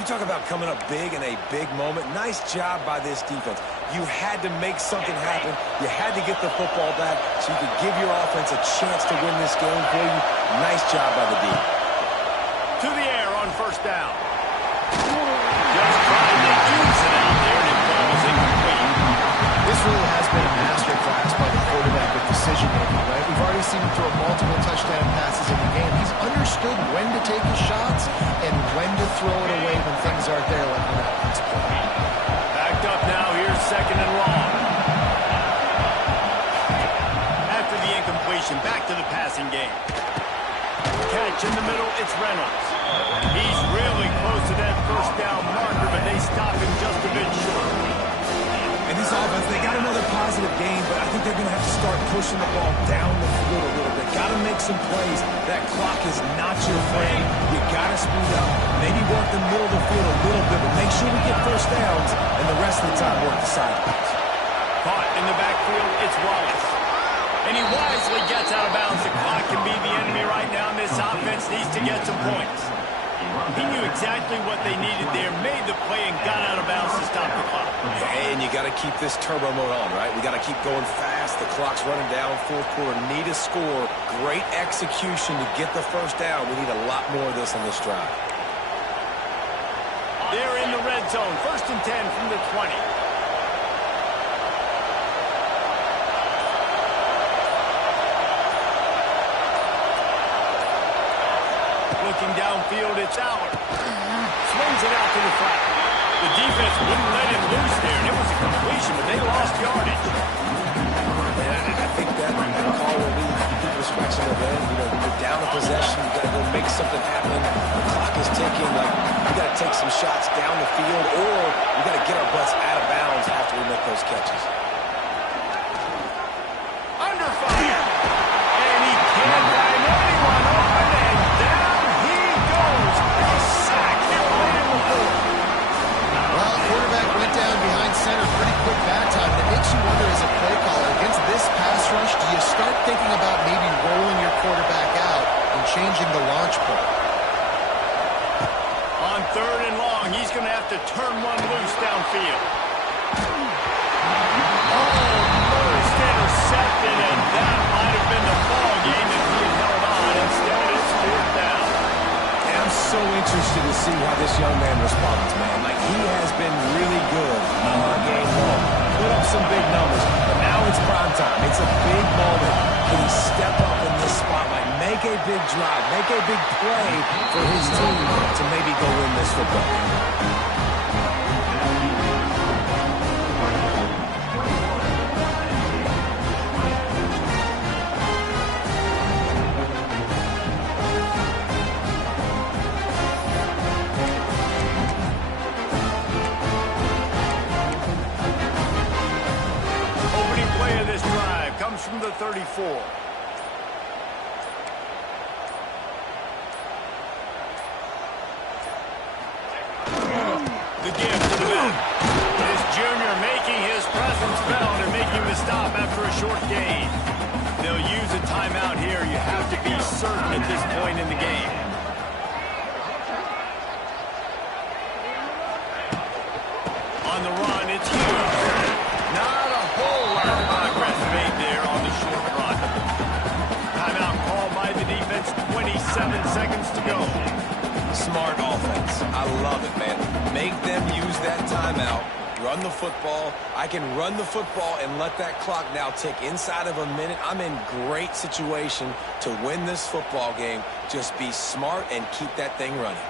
You talk about coming up big in a big moment. Nice job by this defense. You had to make something happen. You had to get the football back so you could give your offense a chance to win this game for you. Nice job by the D. To the air on 1st down. Just trying to use it out there, and it falls incomplete. This really has been a masterclass by the quarterback with decision-making, right? We've already seen him throw multiple touchdown passes in the game. He's understood when to take his shots and when to throw it away when things aren't there, like on that last play. Backed up now, here's 2nd and long. After the incompletion, back to the passing game. Catch in the middle, it's Reynolds. He's really close to that 1st down marker, but they stop him just a bit short. And this offense, they got another positive game, but I think they're going to have to start pushing the ball down the field a little bit. Got to make some plays. That clock is not your friend. You got to speed up. Maybe work the middle of the field a little bit, but make sure we get 1st downs, and the rest of the time work the sidelines. Caught in the backfield, it's Wallace. And he wisely gets out of bounds. The clock can be the enemy right now, and this offense needs to get some points. He knew exactly what they needed there, made the play, and got out of bounds to stop the clock. Yeah, and you got to keep this turbo mode on, right? We got to keep going fast. The clock's running down. 4th quarter, need a score. Great execution to get the 1st down. We need a lot more of this on this drive. They're in the red zone. 1st and 10 from the 20. Looking downfield, it's Aller. Swings it out to the flat. The defense wouldn't let him loose there, and it was a completion, but they lost yardage. And I think that call will be people scratching their head. You know, you're down a possession. You got to go make something happen. The clock is ticking. Like, we got to take some shots down the field, or we got to get our butts out of bounds after we make those catches. Under fire. And he can't find anyone open, and down he goes. A sack. They're playing before. Well, quarterback went down behind center pretty quick that time. It makes you wonder as a play caller, against this pass rush, do you start thinking about maybe rolling your quarterback out and changing the launch point? On 3rd and long, he's going to have to turn one loose downfield. Almost intercepted, and that might have been the ball game if he had held on. Instead, it's 4th down. And I'm so interested to see how this young man responds, man. Like, he has been really good all game long. Put up some big numbers, but now it's prime time. It's a big moment. Can he step up in this spotlight, make a big drive, make a big play for his team to maybe go win this football game? Comes from the 34. The give to the back. This junior making his presence felt and making the stop after a short gain. They'll use a timeout here. You have to be certain at this point in the game. On the run, it's huge. Not a whole lot of progress made there on the short run. Timeout called by the defense. 7 seconds to go. Smart offense. I love it, man. Make them use that timeout. Run the football. I can run the football and let that clock now tick inside of a minute. I'm in great situation to win this football game. Just be smart and keep that thing running.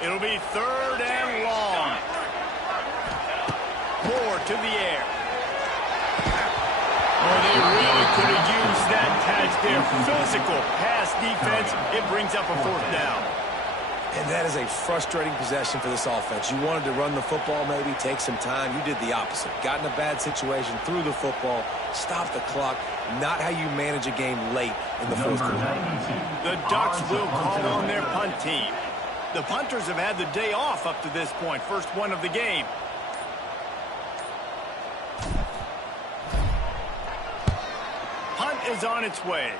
It'll be 3rd and long. Moore to the air. Oh, they really could have used that catch there. Physical pass defense. It brings up a 4th down. And that is a frustrating possession for this offense. You wanted to run the football, maybe take some time. You did the opposite. Got in a bad situation, threw the football, stopped the clock. Not how you manage a game late in the fourth quarter. The Ducks will call on their punt team. The punters have had the day off up to this point. First one of the game. Punt is on its way.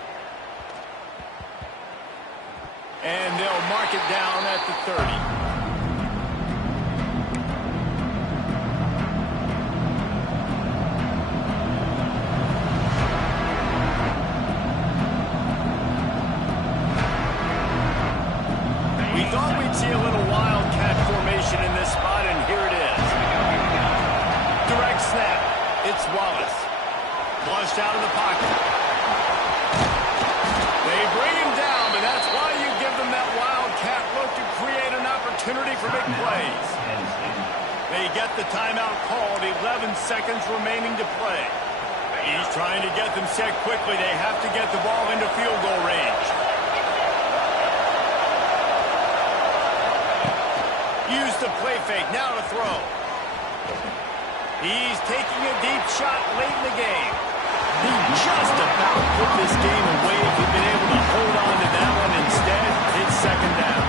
And they'll mark it down at the 30. We thought we'd see a little wildcat formation in this spot, and here it is. Direct snap. It's Wallace. Flushed out of the pocket. They bring him down, but that's why you give them that wildcat look to create an opportunity for big plays. They get the timeout called, 11 seconds remaining to play. He's trying to get them set quickly. They have to get the ball into field goal range. Use the play fake, now to throw. He's taking a deep shot late in the game. He just about put this game away if he'd been able to hold on to that one. Instead, it's 2nd down.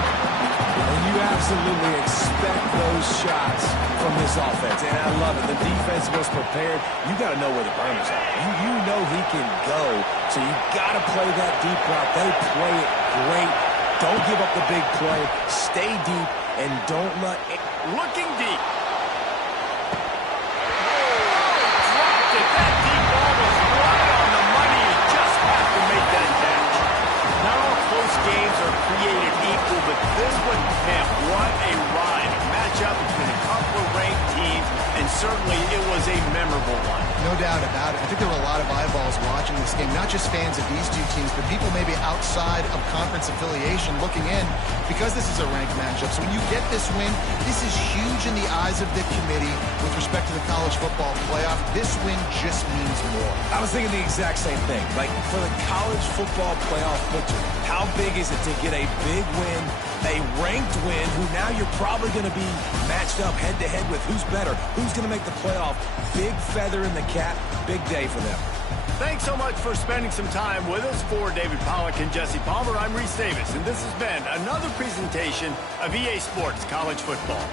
And you absolutely expect those shots from this offense. And I love it. The defense was prepared. You got to know where the burners are. You know he can go. So you got to play that deep route. They play it great. Don't give up the big play. Stay deep and don't let it. Looking deep. Dropped it. That deep ball was right on the money. You just have to make that catch. Not all close games are created equal, but this one, man, what a ride. A matchup between a couple of ranked teams, and certainly it was a memorable one. No doubt about it. I think there were a lot of eyeballs watching this game, not just fans of these two teams, but people maybe outside of conference affiliation looking in because this is a ranked matchup. So when you get this win, this is huge in the eyes of the committee with respect to the college football playoff. This win just means more. I was thinking the exact same thing. Like, for the college football playoff picture, how big is it to get a big win, a ranked win, who now you're probably going to be matched up head-to-head with who's better, who's going to make the playoff. Big feather in the cap, big day for them. Thanks so much for spending some time with us. For David Pollack and Jesse Palmer, I'm Reese Davis, and this has been another presentation of EA Sports College Football.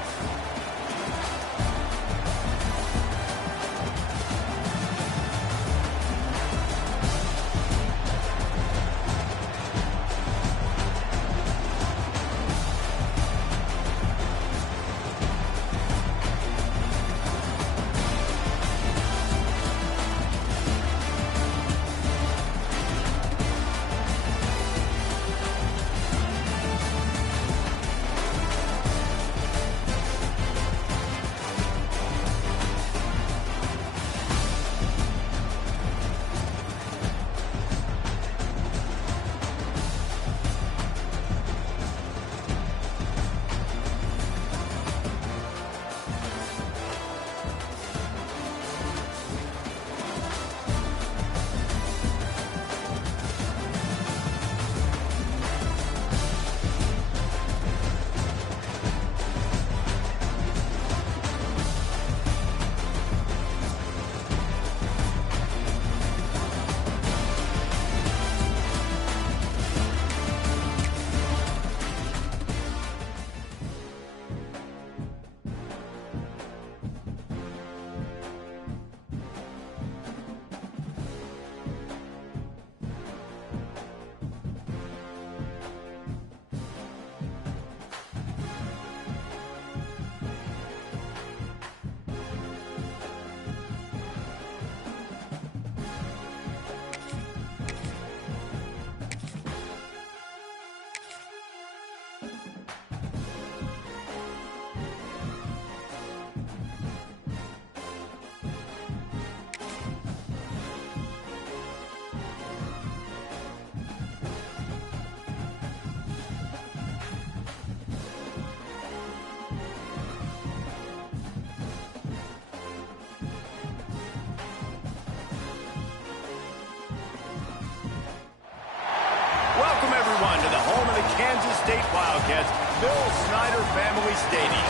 everyone to the home of the Kansas State Wildcats, Bill Snyder Family Stadium.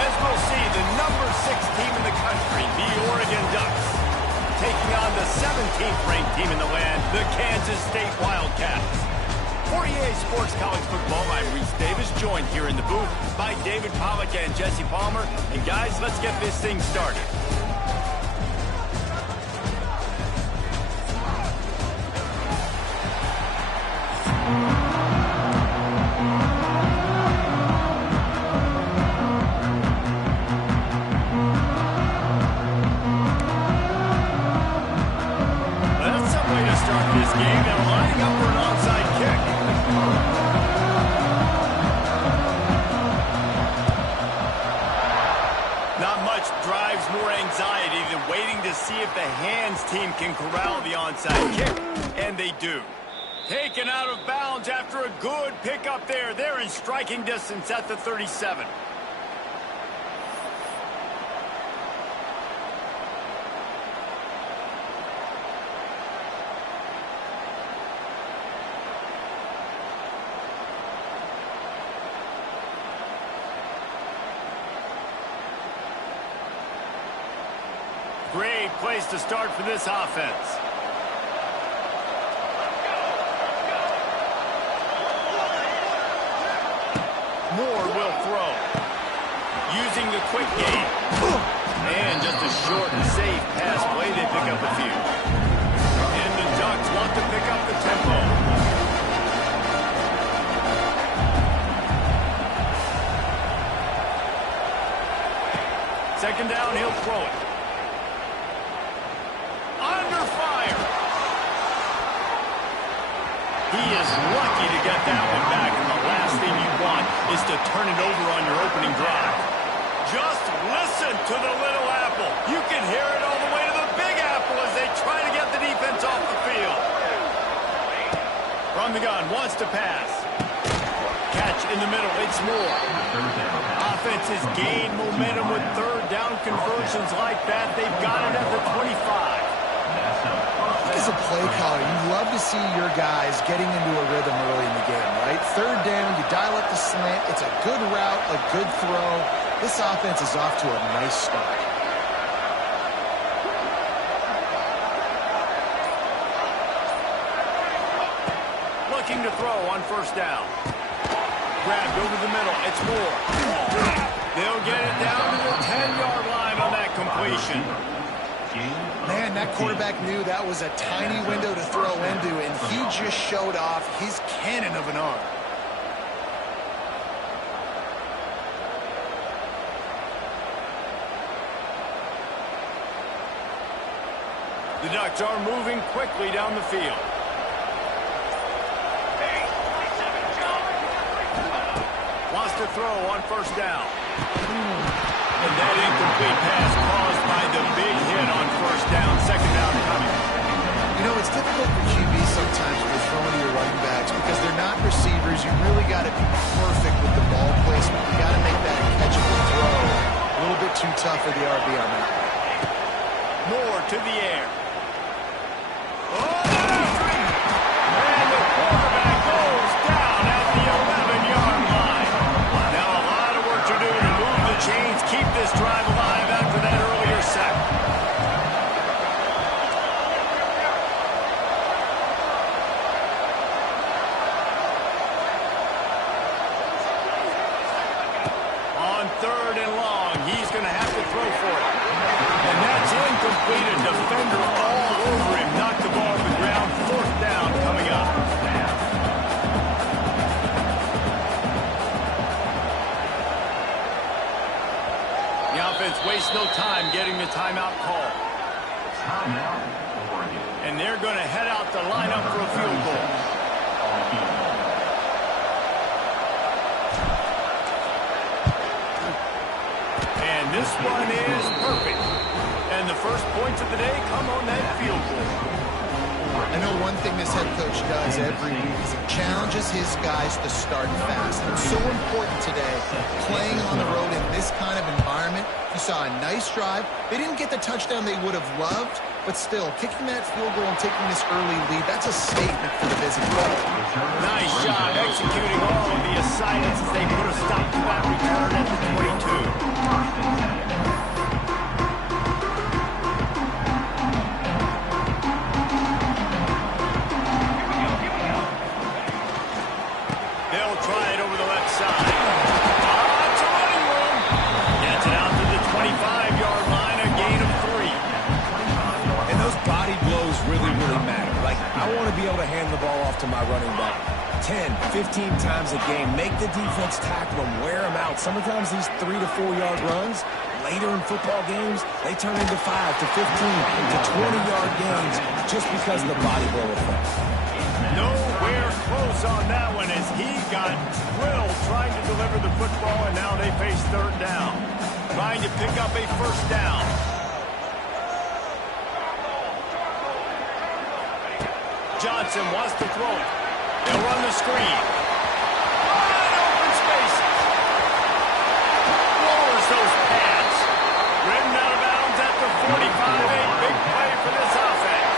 As we'll see, the number 6 team in the country, the Oregon Ducks, taking on the 17th ranked team in the land, the Kansas State Wildcats. For EA Sports College Football, I'm Reese Davis, joined here in the booth by David Pollack and Jesse Palmer. And guys, let's get this thing started. That's some way to start this game. Now lining up for an onside kick. Not much drives more anxiety than waiting to see if the hands team can corral the onside kick, and they do. Taken out of bounds after a good pickup there. They're in striking distance at the 37. Great place to start for this offense. Moore will throw. Using the quick game. And just a short and safe pass play. They pick up a few. And the Ducks want to pick up the tempo. Second down, he'll throw it. Under fire. He is lucky to get that one back, and the last thing you want is to turn it over on your opening drive. Just listen to the little apple. You can hear it all the way to the big apple as they try to get the defense off the field. From the gun, wants to pass. Catch in the middle, it's Moore. Offenses gain momentum with third down conversions like that. They've got it at the 25. As a play caller, you love to see your guys getting into a rhythm early in the game, right? Third down, you dial up the slant. It's a good route, a good throw. This offense is off to a nice start. Looking to throw on first down. Grabbed over the middle. It's Moore. They'll get it down to the 10-yard line on that completion. Man, that quarterback knew that was a tiny window to throw into, and he just showed off his cannon of an arm. The Ducks are moving quickly down the field. Wants to throw on first down. And that incomplete pass caused by the big hit on first down. Second down coming. You know, it's difficult for QBs sometimes when you're throwing to your running backs because they're not receivers. You really got to be perfect with the ball placement. You got to make that a catchable throw. A little bit too tough for the RB on that. Moore to the air. And the quarterback goes down at the 11-yard line. Now a lot of work to do to move the chains, keep this drive alive after that earlier sack. On third and long, he's going to have to throw for it. And that's incomplete. A defender all over him. Knocked the ball to the ground. Fourth down coming up. The offense wastes no time getting the timeout call. And they're going to head out to line up for a field goal. And this one is perfect. And the first points of the day come on that field goal. I know one thing this head coach does every week is he challenges his guys to start fast. And it's so important today, playing on the road in this kind of environment. You saw a nice drive. They didn't get the touchdown they would have loved, but still, kicking that field goal and taking this early lead, that's a statement for the visiting team. Nice job executing all of the assignments as they put a stop to that return at the 22. They'll try it over the left side. It's a running room. Gets it out to the 25-yard line, a gain of 3. And those body blows really, really matter. Like, I want to be able to hand the ball off to my running back 10, 15 times a game. Make the defense tackle them, wear them out. Sometimes these 3 to 4 yard runs, later in football games, they turn into 5 to 15 to 20-yard gains just because of the body blow effect. Nowhere close on that one as he got drilled trying to deliver the football, and now they face third down. Trying to pick up a first down. Johnson wants to throw it. They'll run the screen. Wide open spaces. Lowers those pads. Ridden out of bounds at the 45-8. Big play for this offense.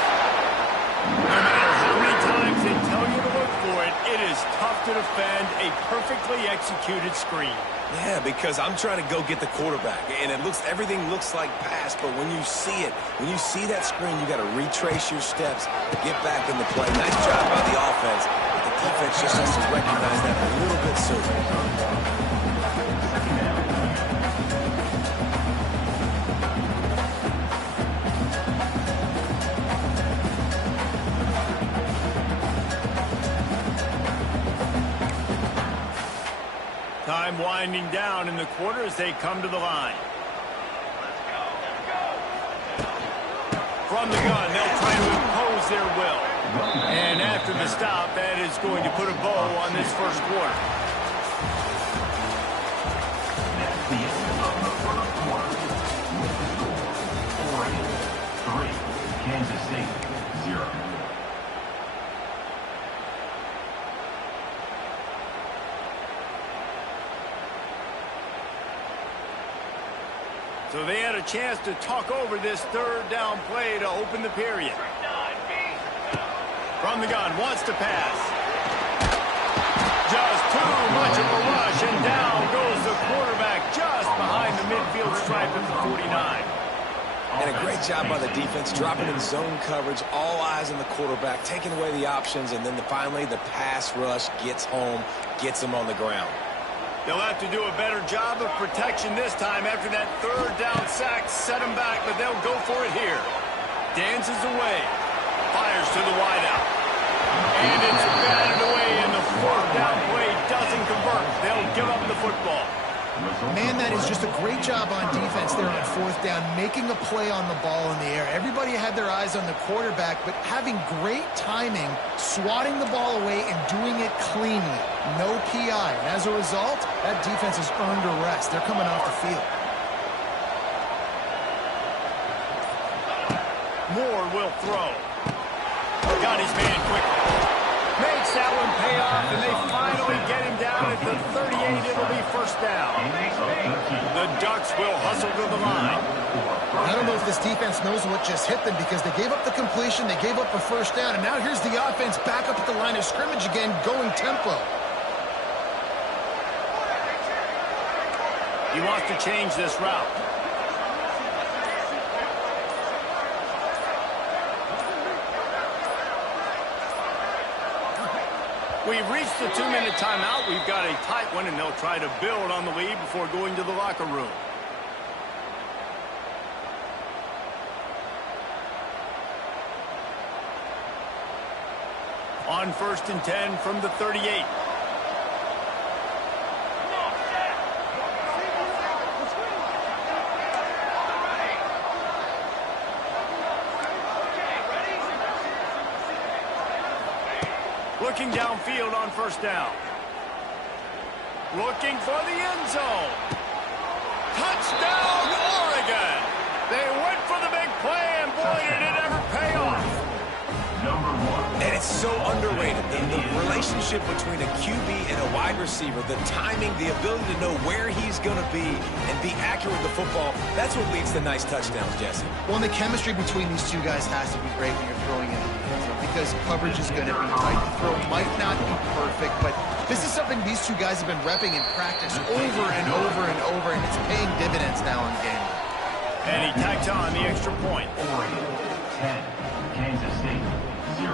No matter how many times they tell you to look for it, it is tough to defend a perfectly executed screen. Yeah, because I'm trying to go get the quarterback, and everything looks like pass, but when you see it, when you see that screen, you got to retrace your steps, get back in the play. Nice job by the offense, but the defense just has to recognize that a little bit sooner. Time winding down in the quarter as they come to the line. From the gun, they'll try to impose their will. And after the stop, that is going to put a bow on this first quarter. That's the end of the first quarter. With the score, Oregon 3, Kansas State 0. So they had a chance to talk over this third down play to open the period. From the gun, wants to pass. Just too much of a rush, and down goes the quarterback just behind the midfield stripe at the 49. And a great job by the defense, dropping in zone coverage, all eyes on the quarterback, taking away the options, and then finally the pass rush gets home, gets him on the ground. They'll have to do a better job of protection this time after that third down sack set them back, but they'll go for it here. Dances away. Fires to the wideout. And it's batted away, and the fourth down play doesn't convert. They'll give up the football. Man, that is just a great job on defense there on fourth down, making a play on the ball in the air. Everybody had their eyes on the quarterback, but having great timing, swatting the ball away and doing it cleanly. No PI. And as a result, that defense has earned a rest. They're coming off the field. Moore will throw. Got his man quickly. Makes that one pay off, and they finally get him down at the 38. It'll be first down. The Ducks will hustle to the line. I don't know if this defense knows what just hit them because they gave up the completion, they gave up a first down, and now here's the offense back up at the line of scrimmage again, going tempo. He wants to change this route. We've reached the 2-minute timeout. We've got a tight one, and they'll try to build on the lead before going to the locker room. On 1st and 10 from the 38. Looking downfield on first down. Looking for the end zone. Touchdown, Oregon! They went for the big play, and boy, did it ever pay off. And it's so underrated. The relationship between a QB and a wide receiver, the timing, the ability to know where he's going to be and be accurate with the football, that's what leads to nice touchdowns, Jesse. Well, and the chemistry between these two guys has to be great when you're throwing in the end zone because coverage is going to be tight. The throw might not be perfect, but This is something these two guys have been repping in practice over and over and over, and it's paying dividends now in game. And he tacks on the extra point. Oregon 10, Kansas State 0.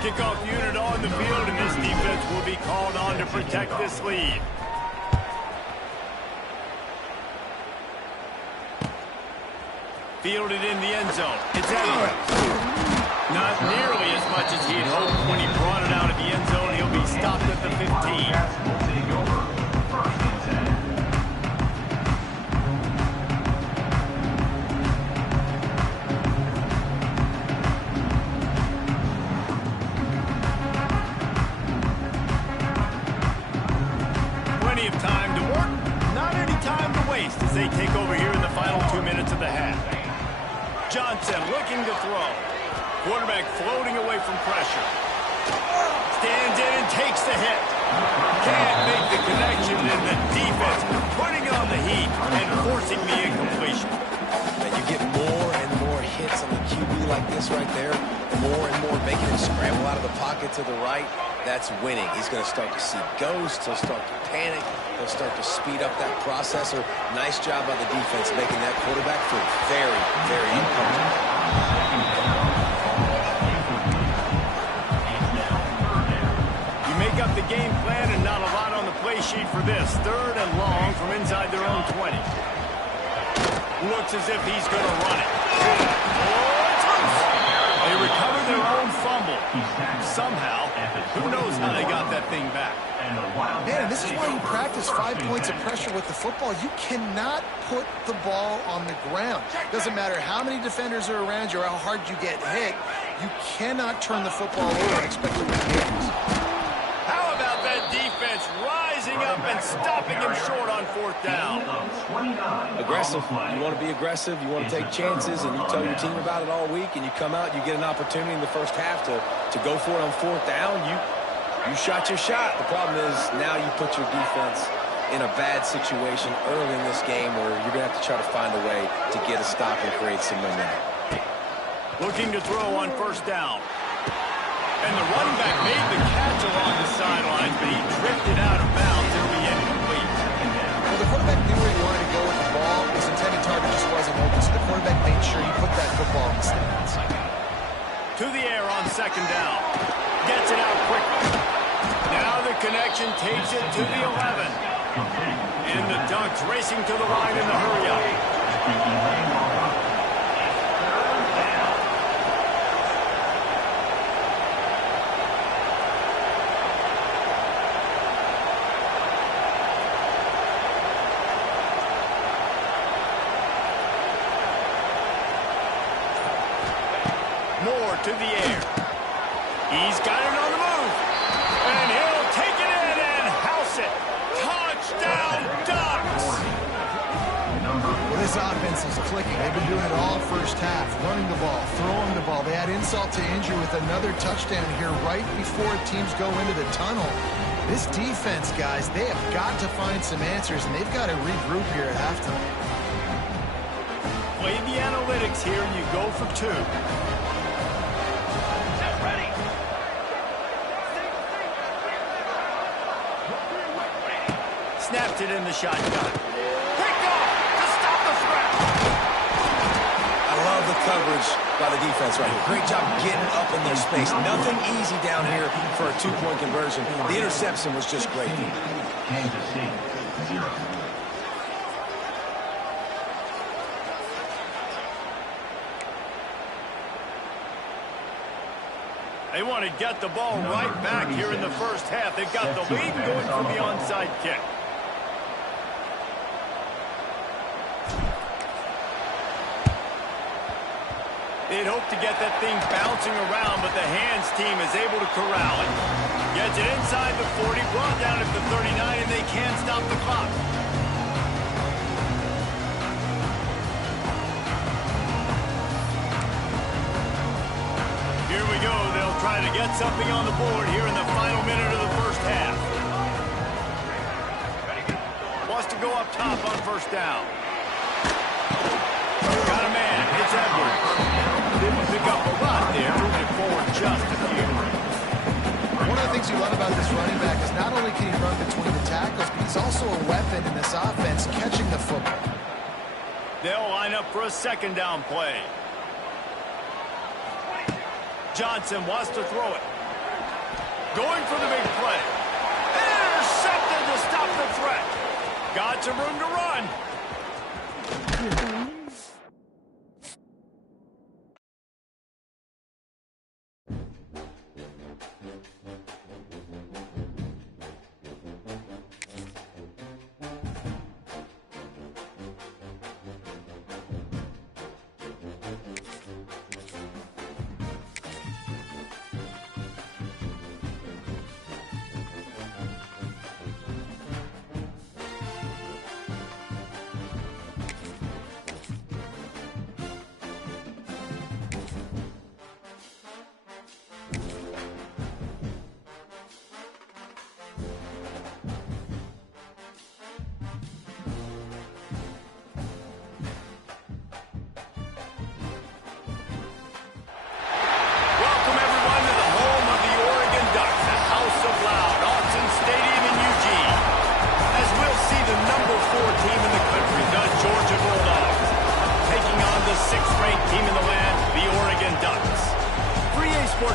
Kickoff unit on the field, and this defense will be called on to protect this lead. Fielded in the end zone. It's Edwards. Not nearly as much as he had hoped when he brought it out of the end zone. He'll be stopped at the 15. Will take over. First and 10. Plenty of time to work. Not any time to waste as they take over here in the final 2 minutes of the half. Johnson looking to throw. Quarterback floating away from pressure. Stands in and takes the hit. Can't make the connection, and the defense putting on the heat and forcing the incompletion. And you get more and more hits on the QB like this right there. More and more making him scramble out of the pocket to the right. That's winning. He's going to start to see ghosts. He'll start to panic. He'll start to speed up that processor. Nice job by the defense making that quarterback feel very, very uncomfortable. You make up the game plan and not a lot on the play sheet for this. 3rd and long from inside their own 20. Looks as if he's going to run it. They recover their own fumble. Somehow, who knows how they got that thing back. Man, this is why you practice 5 points of pressure with the football. You cannot put the ball on the ground. Doesn't matter how many defenders are around you or how hard you get hit. You cannot turn the football over and expect to win games. How about that defense rising up and stopping him short on 4th down? Aggressive. You want to be aggressive. You want to take chances, and you tell your team about it all week, and you come out, you get an opportunity in the first half to go for it on 4th down. You shot your shot. The problem is now you put your defense in a bad situation early in this game where you're going to have to try to find a way to get a stop and create some momentum. Looking to throw on 1st down. And the running back made the catch along the sidelines, but he drifted out of bounds. It'll be incomplete. Well, the quarterback knew where he wanted to go with the ball. His intended target just wasn't open, so the quarterback made sure he put that football in the stands. To the air on 2nd down. Gets it out quickly. Now the connection takes it to the 11. And the Ducks racing to the line in the hurry-up. Moore to the air. He's got it on the move. And he'll take it in and house it. Touchdown, Ducks! Well, this offense is clicking. They've been doing it all first half. Running the ball, throwing the ball. They add insult to injury with another touchdown here right before teams go into the tunnel. This defense, guys, they have got to find some answers, and they've got to regroup here at halftime. Play the analytics here. You go for 2. Snapped it in the shotgun. Picked off to stop the threat. I love the coverage by the defense right here. Great job getting up in their space. Nothing easy down here for a 2-point conversion. The interception was just great. Kansas State 0. They want to get the ball right back here in the first half. They've got the lead going for the onside kick. They'd hope to get that thing bouncing around, but the hands team is able to corral it. Gets it inside the 40, brought down at the 39, and they can't stop the clock. Here we go. They'll try to get something on the board here in the final minute of the first half. Wants to go up top on 1st down. just a few. One of the things you love about this running back is not only can he run between the tackles, but he's also a weapon in this offense catching the football. They'll line up for a second down play. Johnson wants to throw it. Going for the big play. Intercepted to stop the threat. Got some room to run.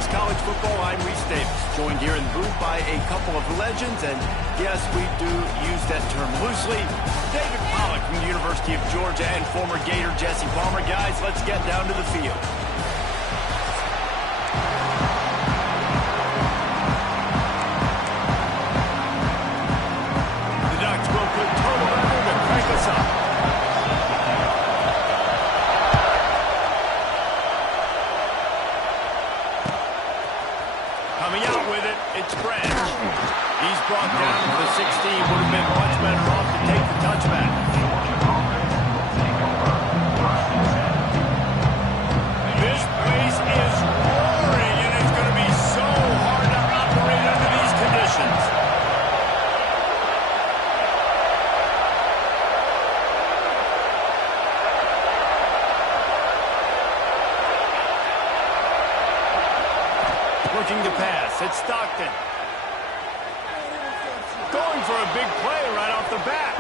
College football, I'm Reese Davis, joined here in the booth by a couple of legends, and yes, we do use that term loosely. David Pollack from the University of Georgia and former Gator Jesse Palmer. Guys, let's get down to the field. The Ducks will put total effort to crank us up. Coming out with it, it's Branch. He's brought down to the 16. Would have been much better off to take the touchback. This place is roaring, and it's going to be so hard to operate under these conditions. Looking to pass. It's Stockton. Going for a big play right off the bat.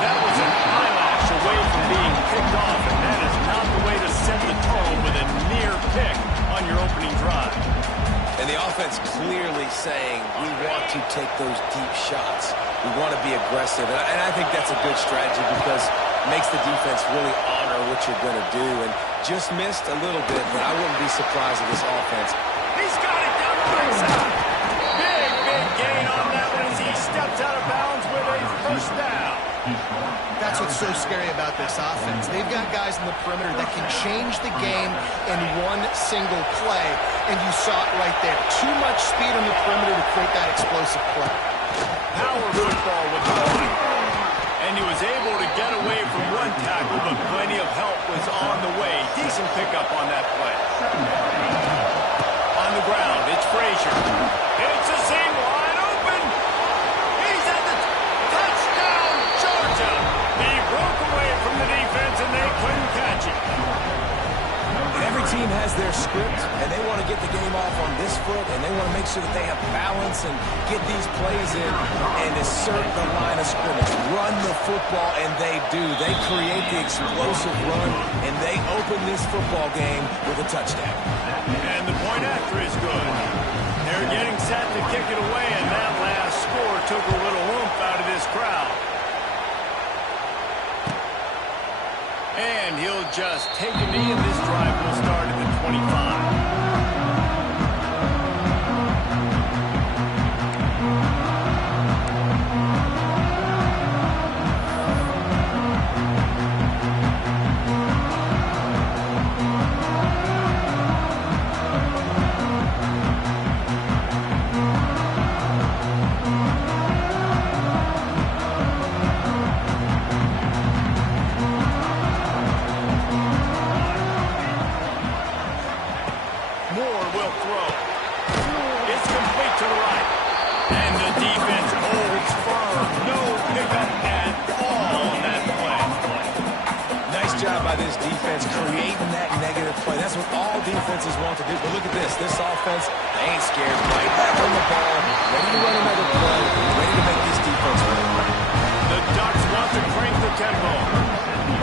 That was an eyelash away from being picked off, and that is not the way to set the tone with a near pick on your opening drive. And the offense clearly saying, we want to take those deep shots. We want to be aggressive. And I think that's a good strategy because it makes the defense really honor what you're going to do. And just missed a little bit, but I wouldn't be surprised if this offense. He's got it down the right side. Big gain on that one as he steps out of bounds with a first down. That's what's so scary about this offense. They've got guys in the perimeter that can change the game in one single play, and you saw it right there. Too much speed on the perimeter to create that explosive play. Power football with the line. And he was able to get away from one tackle, but plenty of help was on the way. Decent pickup on that play. On the ground, it's Frazier. It's a seam wide open. He's at the touchdown, Georgia. He broke away from the defense, and they couldn't catch it. And every team has their script, and they want to get the game off on this foot, and they want to make sure that they have balance and get these plays in and assert the line of scrimmage. Run the football, and they do. They create the explosive run, and they open this football game with a touchdown. And the point after is good. They're getting set to kick it away, and that last score took a little oomph out of this crowd. And he'll just take a knee, and this drive will start at the 25. job by this defense creating that negative play. That's what all defenses want to do. But look at this. This offense, they ain't scared. Right back on the ball, ready to run another play, ready to make this defense win. The Ducks want to crank the tempo.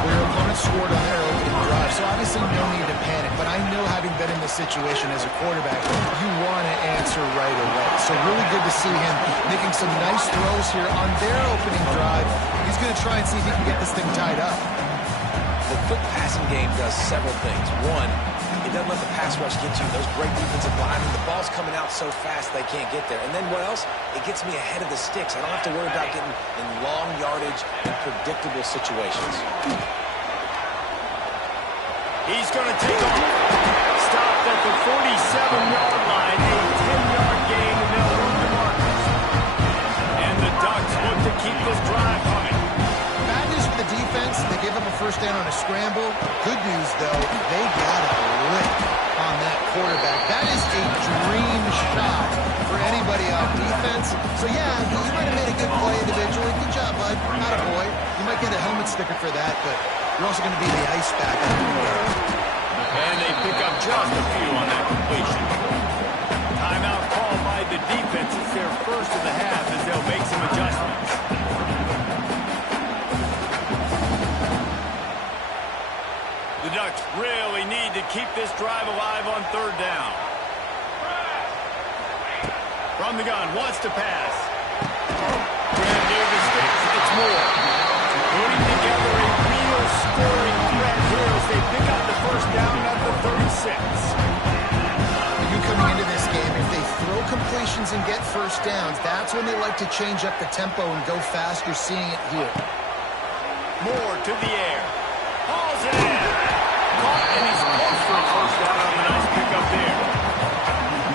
Their opponent scored on their opening drive, so obviously no need to panic. But I know, having been in this situation as a quarterback, you want to answer right away. So really good to see him making some nice throws here on their opening drive. He's going to try and see if he can get this thing tied up. The quick passing game does several things. One, it doesn't let the pass rush get you. Those great defensive linemen, the ball's coming out so fast they can't get there. And then what else? It gets me ahead of the sticks. I don't have to worry about getting in long yardage and predictable situations. He's going to take off. Stopped at the 47-yard line, a 10-yard gain, and they'll run the markers. And the Ducks look to keep this drive coming. Bad news for the defense. They gave up a first down on a scramble. Good news, though, they got a lick on that quarterback. That is a dream shot for anybody on defense. So, yeah, you might have made a good play individually. Good job, bud. Not a boy. You might get a helmet sticker for that, but you're also going to be the ice back. And they pick up just a few on that completion. Timeout called by the defense. It's their first of the half as they'll make some adjustments. The Ducks really need to keep this drive alive on third down. From the gun, wants to pass. Grab near the sticks. It's Moore. Putting together a real scoring threat here as they pick up the first down at the 36. You coming into this game, if they throw completions and get first downs, that's when they like to change up the tempo and go fast. You're seeing it here. Moore to the air. Hauls it in. Caught, and he's close for a first down on the nice pickup there.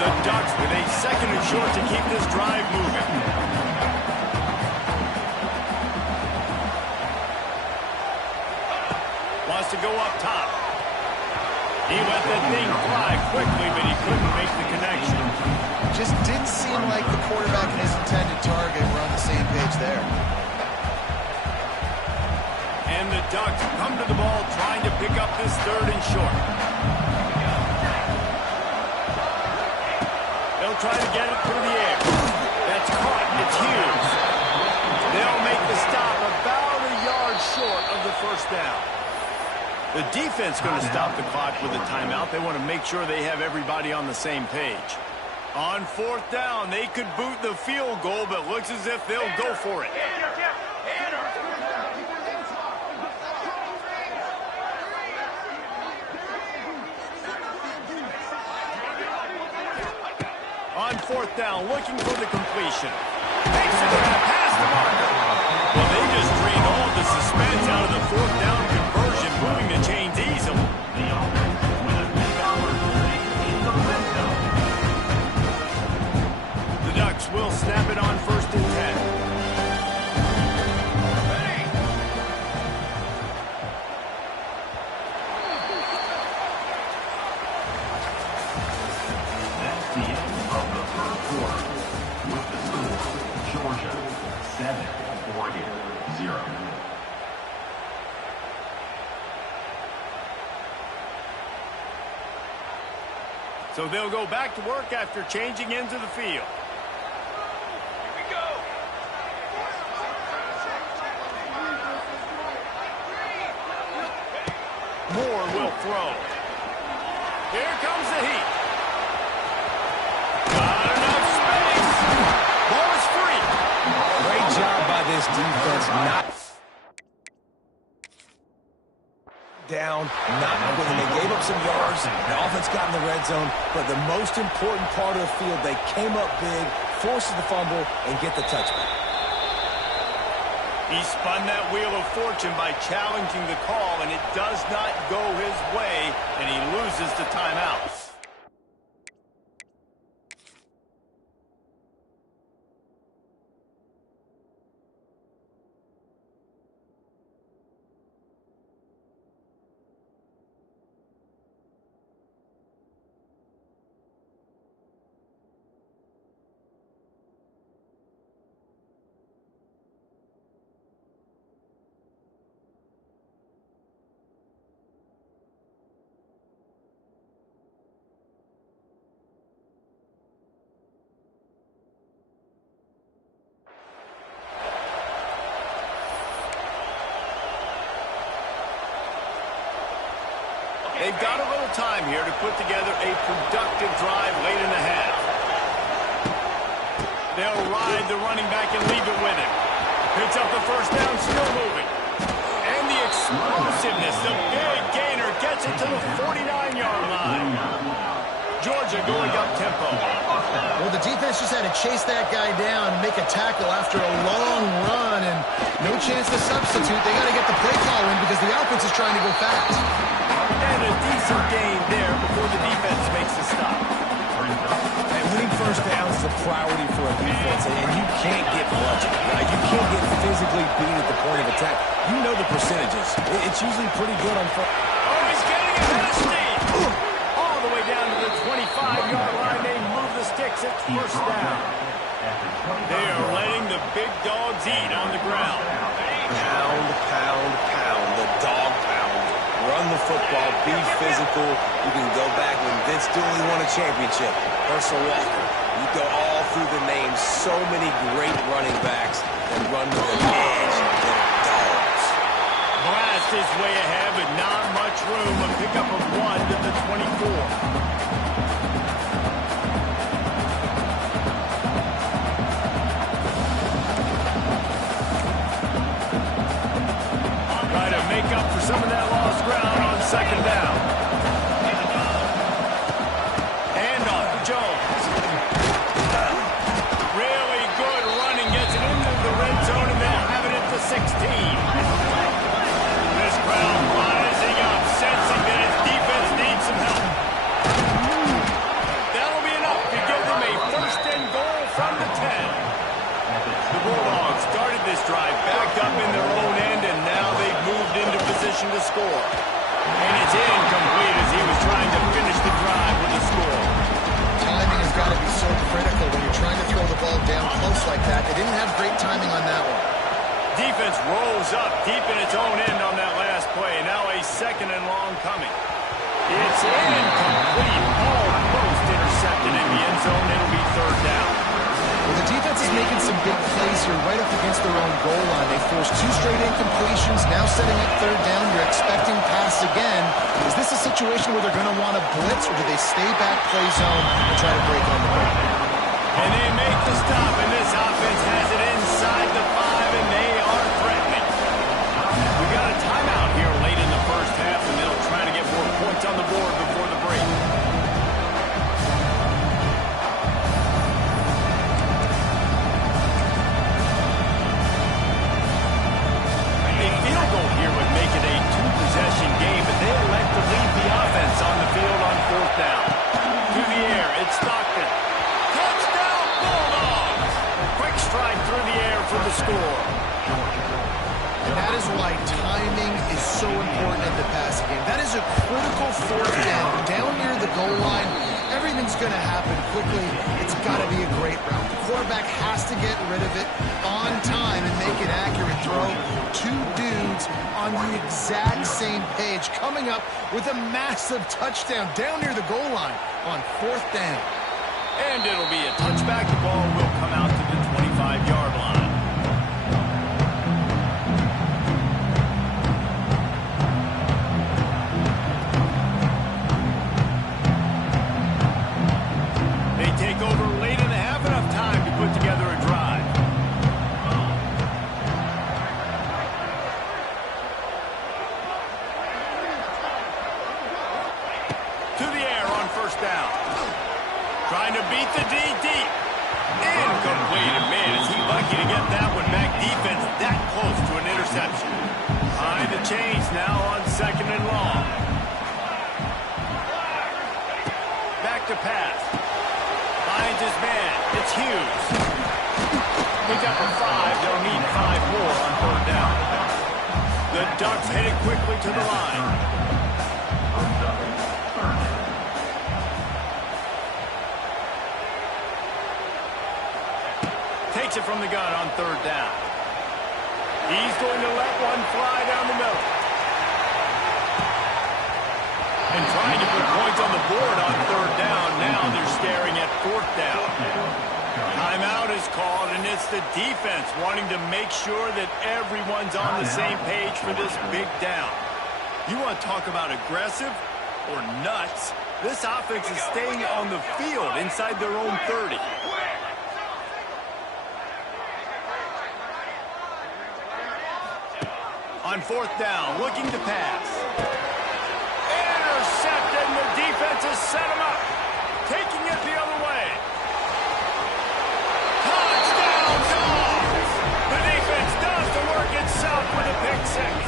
The Ducks with a second and short to keep this drive moving. Wants to go up top. He let the thing fly quickly, but he couldn't make the connection. Just didn't seem like the quarterback and his intended target were on the same page there. And the Ducks come to the ball trying to pick up this third and short. They'll try to get it through the air. That's caught. It's Hughes. They'll make the stop about a yard short of the first down. The defense going to stop the clock with a timeout. They want to make sure they have everybody on the same page. On fourth down, they could boot the field goal, but looks as if they'll go for it. On fourth down, looking for the completion. Takes it past the marker. Well, they just drained all the suspense out of the fourth down conversion, moving the chains easily. The offense with a big opportunity in the red zone. The Ducks will snap it on first and 10. That's the end of the third quarter. With the score, Georgia 7, Oregon 0. So they'll go back to work after changing into the field. Here we go. Moore will throw. Here comes the heat. Not enough space. Ball is free. Great job by this defense. Not down, not when they gave up some yards. The offense got in the red zone, but the most important part of the field, they came up big, forced the fumble, and get the touchback. He spun that wheel of fortune by challenging the call, and it does not go his way, and he loses the timeout. They've got a little time here to put together a productive drive late in the half. They'll ride the running back and leave it with him. Picks up the first down, still moving. And the explosiveness, the big gainer, gets it to the 49-yard line. Georgia going up-tempo. Well, the defense just had to chase that guy down, make a tackle after a long run, and no chance to substitute. They got to get the play call in because the offense is trying to go fast. And a decent gain there before the defense makes the stop. And winning first downs is a priority for a defense, and you can't get bludgeoned. Right? You can't get physically beat at the point of attack. You know the percentages. It's usually pretty good on first. Oh, he's getting it to the Steve. All the way down to the 25-yard line. They move the sticks at first down. They are letting the big dogs eat on the ground. Pound, pound, pound. The dog pound. Run the football. Be physical. You can go back when Vince Dooley won a championship. Herschel Walker. You go all through the names. So many great running backs that run with an edge that are dogs. Blast his way ahead, but not much room. A pickup of 1 to the 24. Make up for some of that lost ground on second down. And off to Jones. Really good running, gets it into the red zone, and they'll have it at the 16. This crowd rising up, sensing that his defense needs some help. That'll be enough to give them a first and goal from the 10. The Bulldogs started this drive backed up in their own end, and now they've moved into position to score. And it's incomplete as he was trying to finish the drive with a score. Timing has got to be so critical when you're trying to throw the ball down close like that. They didn't have great timing on that one. Defense rolls up deep in its own end on that last play. Now a second and long coming. It's incomplete. Almost intercepted in the end zone. It'll be third down. Well, the defense is making some big plays here right up against their own goal line. They forced 2 straight incompletions, now setting up third down. You're expecting pass again. Is this a situation where they're going to want to blitz, or do they stay back play zone and try to break on the ball? And they make the stop, and this offense has it inside the 5, and they are threatening. We got a timeout here late in the first half, and they'll try to get more points on the board before the break. Possession game, but they elect to leave the offense on the field on fourth down. To the air, it's Stockton. Touchdown, Bulldogs! Quick strike through the air for the score. And that is why timing is so important in the passing game. That is a critical fourth down. Down near the goal line, everything's going to happen quickly. It's got to be a great route. The quarterback has to get rid of it on time and make an accurate throw. 2 dudes on the exact same page, coming up with a massive touchdown down near the goal line on fourth down. And it'll be a touchback. The ball will come out to the 25-yard line. They take over late in the half, enough time to put together a drive. To the air on first down. Trying to beat the D deep. Incomplete. And man, is he lucky to get that one back. Defense that close to an interception. Behind the chains now on second and long. Back to pass. Finds his man. It's Hughes. Pick up a 5. They'll need 5 more on third down. The Ducks headed quickly to the line. Takes it from the gun on third down. He's going to let one fly down the middle. And trying to put points on the board on third down. Now they're staring at fourth down. Timeout is called, and it's the defense wanting to make sure that everyone's on the same page for this big down. You want to talk about aggressive? or nuts. This offense is staying on the field inside their own 30. On fourth down, looking to pass. Intercepted, and the defense has set him up. Taking it the other way. Touchdown, Dogs! The defense does the work itself with a pick six.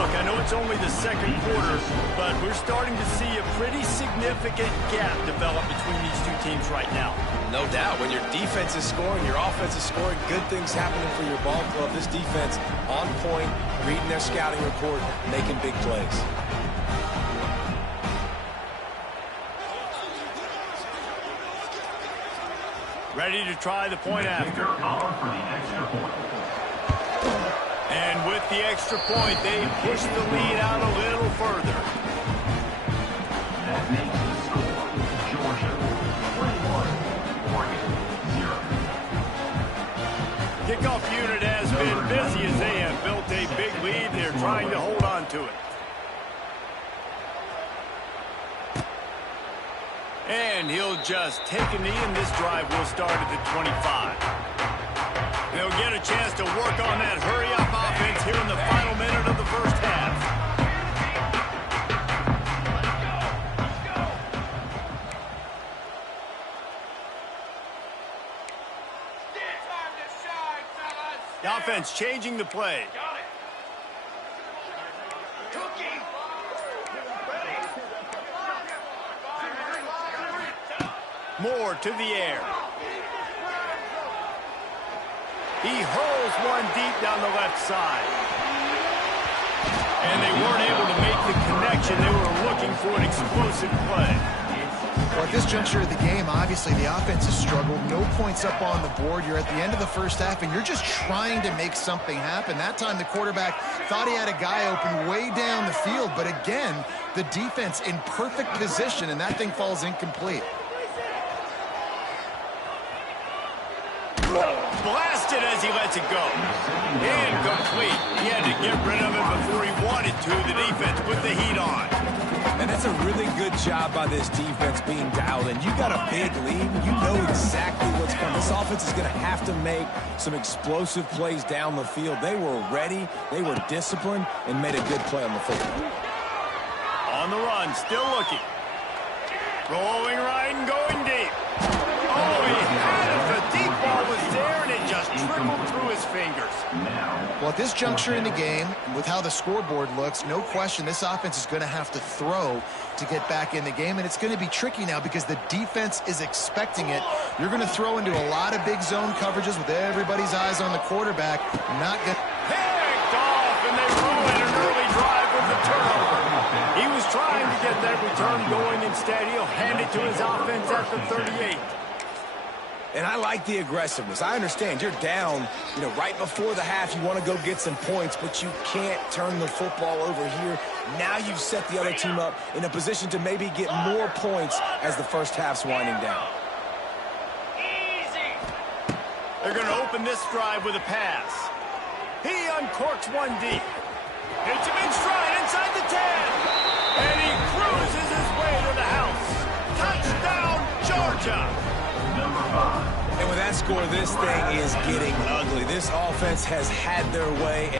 Look, I know it's only the second quarter, but we're starting to see a pretty significant gap develop between these two teams right now. No doubt. When your defense is scoring, your offense is scoring, good things happening for your ball club. This defense on point, reading their scouting report, making big plays. Ready to try the point after. And with the extra point, they push the lead out a little further. That makes the score Georgia 21, Oregon 0. Kickoff unit has been busy as they have built a big lead. They're trying to hold on to it. And he'll just take a knee, and this drive will start at the 25. They'll get a chance to work on that hurry-up offense here in the final minute of the first half. The offense changing the play. Moore to the air. He hurls one deep down the left side. And they weren't able to make the connection. They were looking for an explosive play. Well, at this juncture of the game, obviously the offense has struggled. No points up on the board. You're at the end of the first half, and you're just trying to make something happen. That time the quarterback thought he had a guy open way down the field. But again, the defense in perfect position, and that thing falls incomplete. Blasted as he lets it go. Incomplete. He had to get rid of it before he wanted to. The defense put the heat on. And that's a really good job by this defense being dialed in. You got a big lead. You know exactly what's coming. This offense is going to have to make some explosive plays down the field. They were ready. They were disciplined and made a good play on the football. On the run, still looking. Rolling right and going deep. Oh, he had it. The deep ball was there, and it just trickled through his fingers. Well, at this juncture in the game, with how the scoreboard looks, no question this offense is going to have to throw to get back in the game, and it's going to be tricky now because the defense is expecting it. You're going to throw into a lot of big zone coverages with everybody's eyes on the quarterback. Not good. Picked off, and they ruin an early drive with the turnover. He was trying to get that return going. Instead, he'll hand it to his offense at the 38. And I like the aggressiveness. I understand you're down, right before the half. You want to go get some points, but you can't turn the football over here. Now you've set the other team up in a position to maybe get more points as the first half's winding down. They're going to open this drive with a pass. He uncorks one deep. Hits him in stride inside the 10. And he cruises his way to the house. Touchdown, Georgia. And with that score, this thing is getting ugly. This offense has had their way.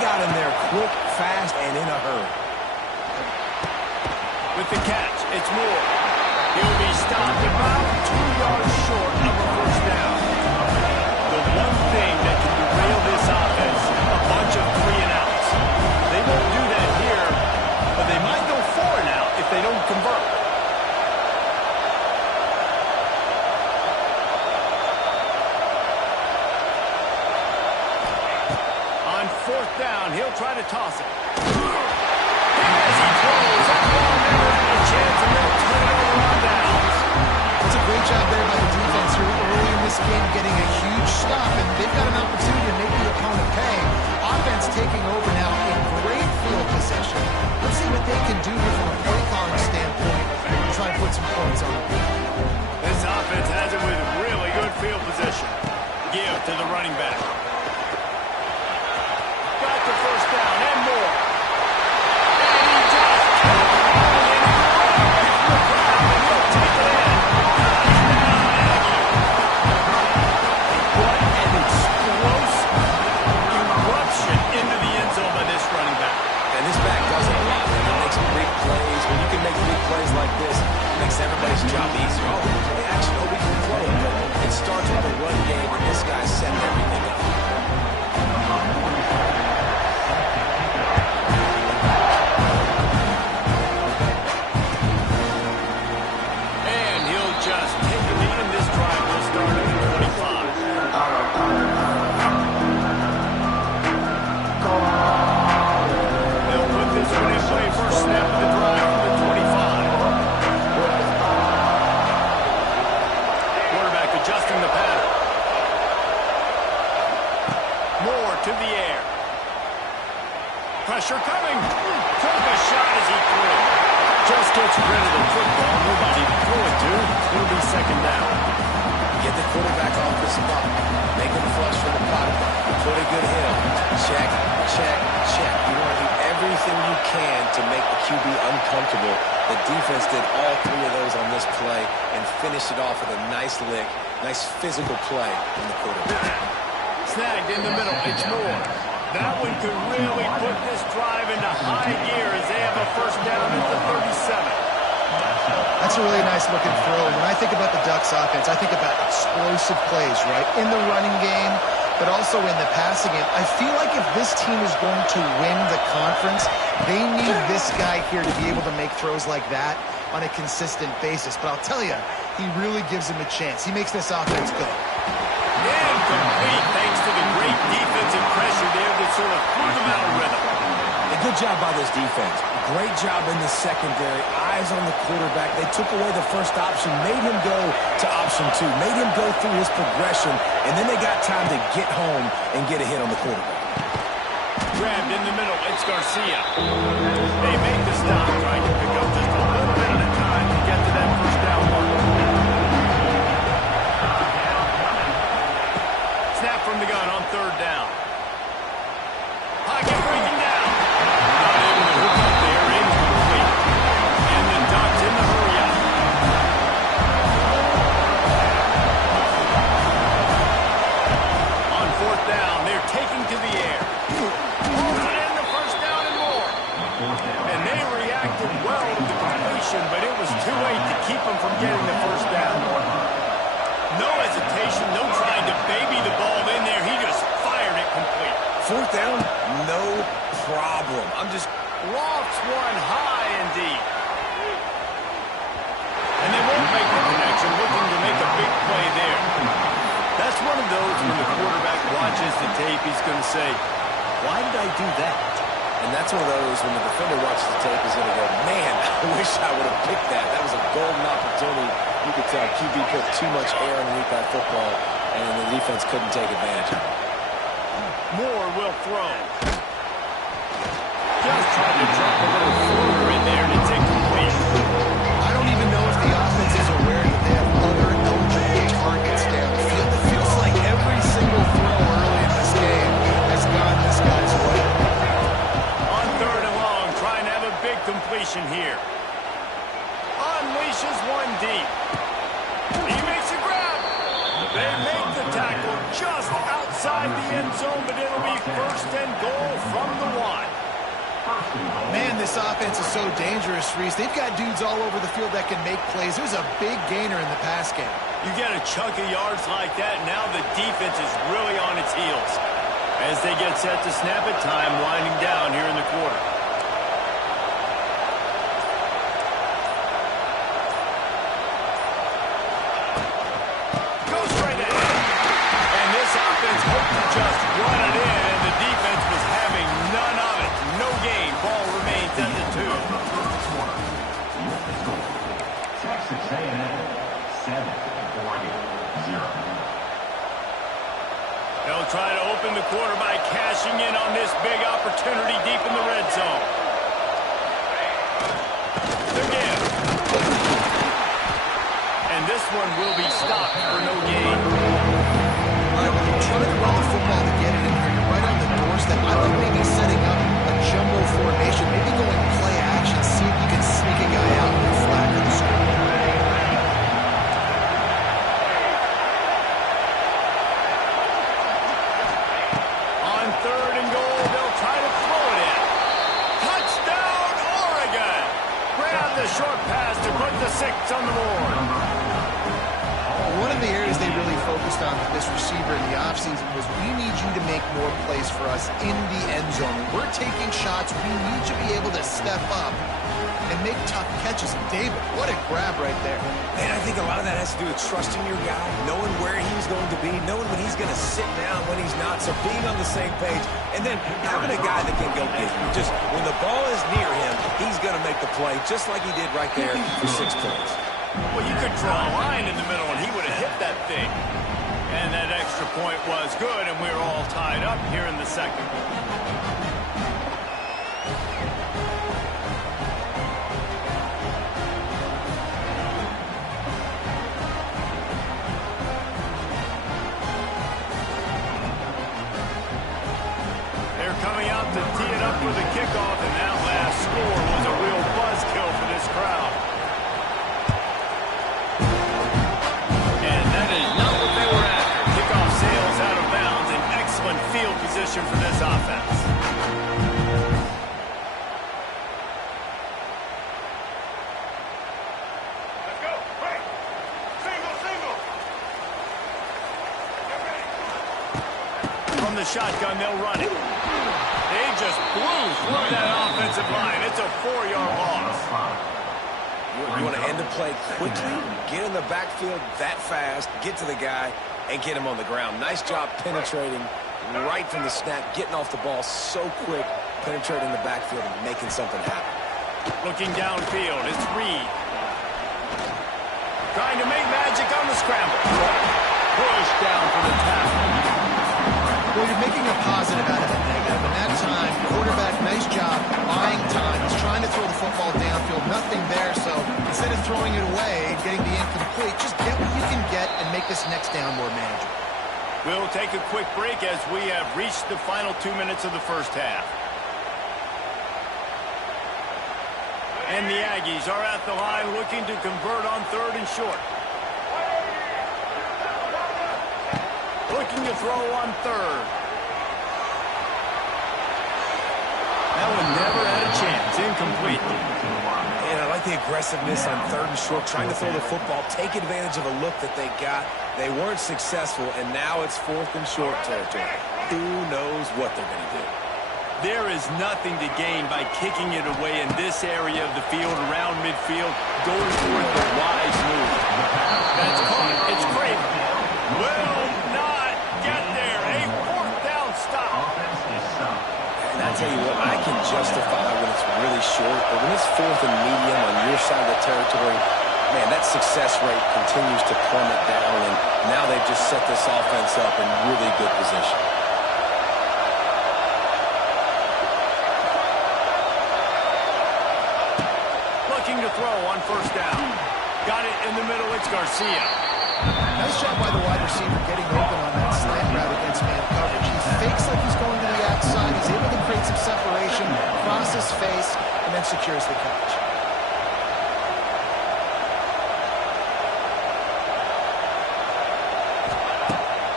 got him there quick, fast, and in a hurry. With the catch, it's Moore. He'll be stopped about 2 yards short of a first down. The one thing that can derail this offense, a bunch of 3-and-outs. They won't do that here, but they might go 4-and-out if they don't convert. On fourth down, he'll try to toss it. As he throws, that ball never had a chance, and they'll turn it over on downs. It's a great job there by the defense here early in this game, getting a huge stop, and they've got an opportunity to make the opponent pay. Offense taking over now in great field possession. Let's see what they can do here from a play calling standpoint and try and put some points on it. This offense has it with really good field position. Give to the running back. Got the first down and more. And he just killed the ball in the ground, and he'll take it in. Touchdown, Aggie. What an explosive eruption into the end zone by this running back. And this back does it a lot. He makes big plays. When you can make big plays like this, it makes everybody's job easier. Oh, they actually know we can throw it, but it starts with a run game, and this guy's setting everything up. And he'll just take the lead in this drive. Will start at the 25. They'll put this one in play first snap of the drive from the 25. Quarterback adjusting the pattern. Moore to the air. Pressure coming. Took a shot as he threw. Just gets rid of the football. Nobody to throw it to. It'll be second down. Get the quarterback off the spot. Make him flush from the pocket. Put a good hit on. Check, check, check. You want to do everything you can to make the QB uncomfortable. The defense did all three of those on this play and finished it off with a nice lick, nice physical play from the quarterback. Snagged in the middle. It's Moore. That one could really put this drive into high gear as they have a first down at the 37. That's a really nice looking throw. When I think about the Ducks offense, I think about explosive plays, right? In the running game, but also in the passing game. I feel like if this team is going to win the conference, they need this guy here to be able to make throws like that on a consistent basis. But I'll tell you, he really gives him a chance. He makes this offense go. Incomplete thanks to the great defensive pressure there that sort of threw them out of rhythm. A good job by this defense. Great job in the secondary. Eyes on the quarterback. They took away the first option, made him go to option 2, made him go through his progression, and then they got time to get home and get a hit on the quarterback. Grabbed in the middle. It's Garcia. They make the stop, trying to pick up just a little bit at a time to get to that first down mark. Snap from the gun on third down. Pocket breaking down. Not able to hook up there. Incomplete. And the Ducks in the hurry up. On fourth down, they're taking to the air. And the first down and more. And they reacted well to the completion, but it was too late to keep them from getting the first down. No hesitation, no trying to baby the ball in there. He just fired it complete. Fourth down, no problem. I'm just Lofts one high and deep. And they won't make the connection, looking to make a big play there. That's one of those when the quarterback watches the tape, he's going to say, why did I do that? And that's one of those when the defender watches the tape, he's going to go, man, I wish I would have picked that. That was a golden opportunity. You could tell QB put too much air underneath that football, and the defense couldn't take advantage of it. Moore will throw. Just trying to drop a little floater in there, and it's incomplete. I don't even know if the offense is aware that they have other eligible targets downfield. It feels like every single throw early in this game has gone this guy's way. On third and long, trying to have a big completion here. Unleashes one deep. He makes a grab. They make the tackle just outside inside the end zone, but it'll be first and goal from the 1. Man, this offense is so dangerous, Reese. They've got dudes all over the field that can make plays. There's a big gainer in the pass game. You get a chunk of yards like that, now the defense is really on its heels. As they get set to snap it, time winding down here in the quarter. Goes right in. And this offense hoped to just run it in, and the defense was having none of it. No gain. Ball remains at the 2. Texas A&M 7, Oregon 0. They'll try to open the quarter by cashing in on this big opportunity deep in the red zone. Again. And this one will be stopped for no gain. All right, when you're trying to run the football to get it in here, you're right on the doorstep. I like maybe setting up a jumbo formation, maybe going play action, see if you can sneak a guy out in the flat for the screen. On 3rd and goal, they'll try to throw it in. Touchdown, Oregon! Grab the short pass to put the 6 on the board. One of the areas they really focused on with this receiver in the offseason was we need you to make more plays for us in the end zone. When we're taking shots, we need to be able to step up and make tough catches. And David, what a grab right there. Man, I think a lot of that has to do with trusting your guy, knowing where he's going to be, knowing when he's going to sit down, when he's not, so being on the same page, and then having a guy that can go get you. Just when the ball is near him, he's going to make the play, just like he did right there for 6 points. Well, you could draw a line in the middle, and he would have hit that thing. And that extra point was good, and we're all tied up here in the second. They're coming out to tee it up for the kickoff, and that last score was a real buzzkill for this crowd. Field position for this offense. Let's go. Right. Single. Get ready. From the shotgun, they'll run it. They just blew through that offensive line. It's a 4-yard loss. You want to end the play quickly, get in the backfield that fast, get to the guy, and get him on the ground. Nice job penetrating right from the snap, getting off the ball so quick, penetrating the backfield and making something happen. Looking downfield, it's Reed. Trying to make magic on the scramble. Push down for the tackle. Well, you're making a positive out of a negative. And that time, quarterback, nice job buying time. He's trying to throw the football downfield. Nothing there, so instead of throwing it away and getting the incomplete, just get what you can get and make this next down more manageable. We'll take a quick break as we have reached the final 2 minutes of the first half. And the Aggies are at the line looking to convert on 3rd and short. Looking to throw on 3rd. That one never had a chance. Incomplete. And I like the aggressiveness on 3rd and short, trying to throw the football, take advantage of a look that they got. They weren't successful, and now it's 4th and short territory. Who knows what they're going to do? There is nothing to gain by kicking it away in this area of the field, around midfield, going for it the wise move. That's caught. It's Craven. Will not get there. A 4th down stop. And I tell you what, I can justify when it's really short, but when it's 4th and medium on your side of the territory, man, that success rate continues to plummet down, and now they've just set this offense up in really good position. Looking to throw on 1st down. Got it in the middle. It's Garcia. Nice job by the wide receiver getting open on that slant route against man coverage. He fakes like he's going to the outside. He's able to create some separation, cross his face, and then secures the catch.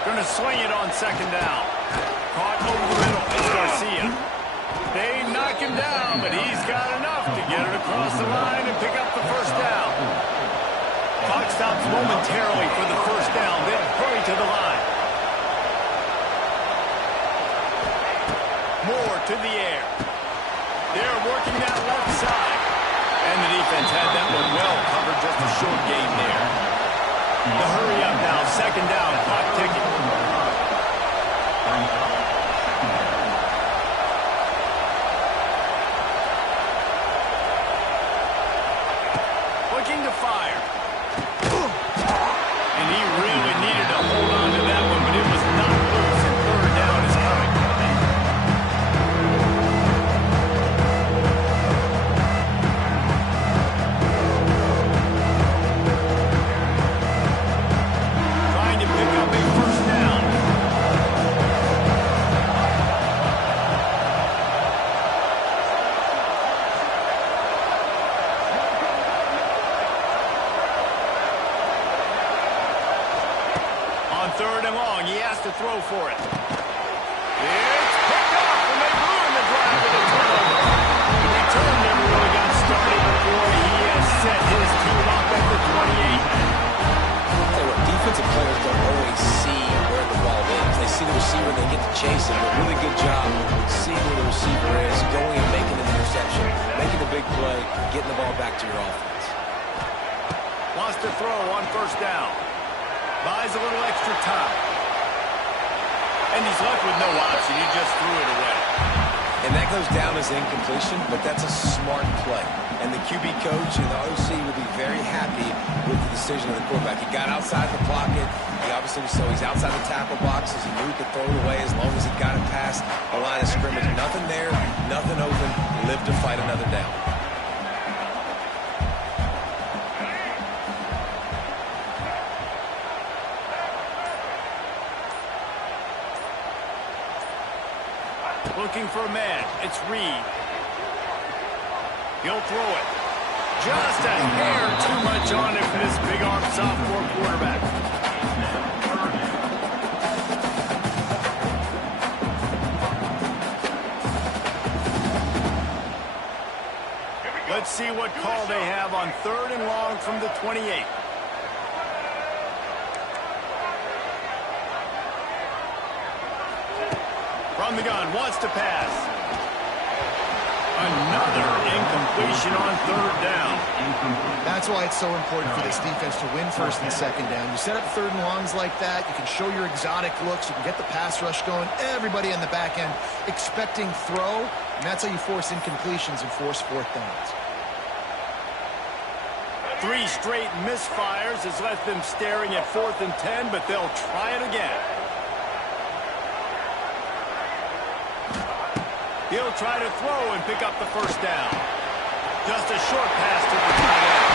Going to swing it on 2nd down. Caught over the middle. It's Garcia. They knock him down, but he's got enough to get it across the line and pick up the first down. Clock stops momentarily for the first down. Then hurry to the line. Moore to the air. They're working that left side. And the defense had that one well covered. Just a short gain there. The hurry up now. Second down. Clock ticking. Looking to fire. And he really needed to hold on to that one, but it was not loose, and third down is coming. Trying to pick up a first down. On third and long, he has to throw for it. It's picked up, and they ruin the drive with a turnover. The return never really got started before he has set his team up at the 28. Tell you what, defensive players don't always see where the ball is. They see the receiver, they get to chase him. A really good job seeing where the receiver is, going and making an interception, making a big play, getting the ball back to your offense. Wants to throw on first down. Buys a little extra time. And he's left with no option. He just threw it away. And that goes down as incompletion, but that's a smart play. And the QB coach and the OC will be very happy with the decision of the quarterback. He got outside the pocket. He obviously was so he's outside the tackle boxes. He knew he could throw it away as long as he got it past the line of scrimmage. Nothing there, nothing open. Live to fight another down. Looking for a man. It's Reed. He'll throw it. Just a hair too much on it for this big-arm sophomore quarterback. Let's see what call they have on third and long from the 28. From the gun, wants to pass. Another incompletion on third down. That's why it's so important for this defense to win first and second down. You set up third and longs like that, you can show your exotic looks, you can get the pass rush going, everybody on the back end expecting throw, and that's how you force incompletions and force fourth downs. 3 straight misfires has left them staring at 4th and 10, but they'll try it again. He'll try to throw and pick up the first down. Just a short pass to the tight end.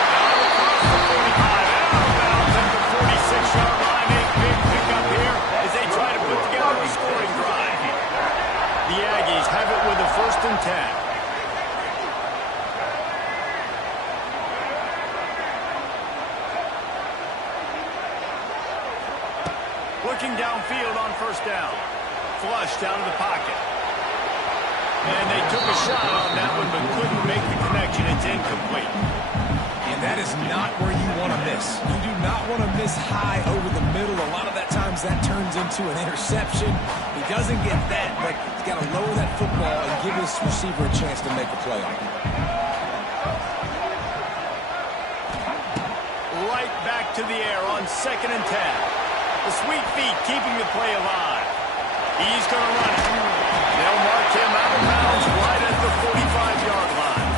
Now across the 45, out of bounds at the 46-yard line. A big pickup here as they try to put together a scoring drive. The Aggies have it with a 1st and 10. Looking downfield on first down. Flushed out of the pocket. And they took a shot on that one, but couldn't make the connection. It's incomplete. And that is not where you want to miss. You do not want to miss high over the middle. A lot of that times that turns into an interception. He doesn't get that, but he's got to lower that football and give his receiver a chance to make a play on it. Right back to the air on 2nd and 10. The sweet feet keeping the play alive. He's going to run it. They'll mark him out of bounds right at the 45-yard line.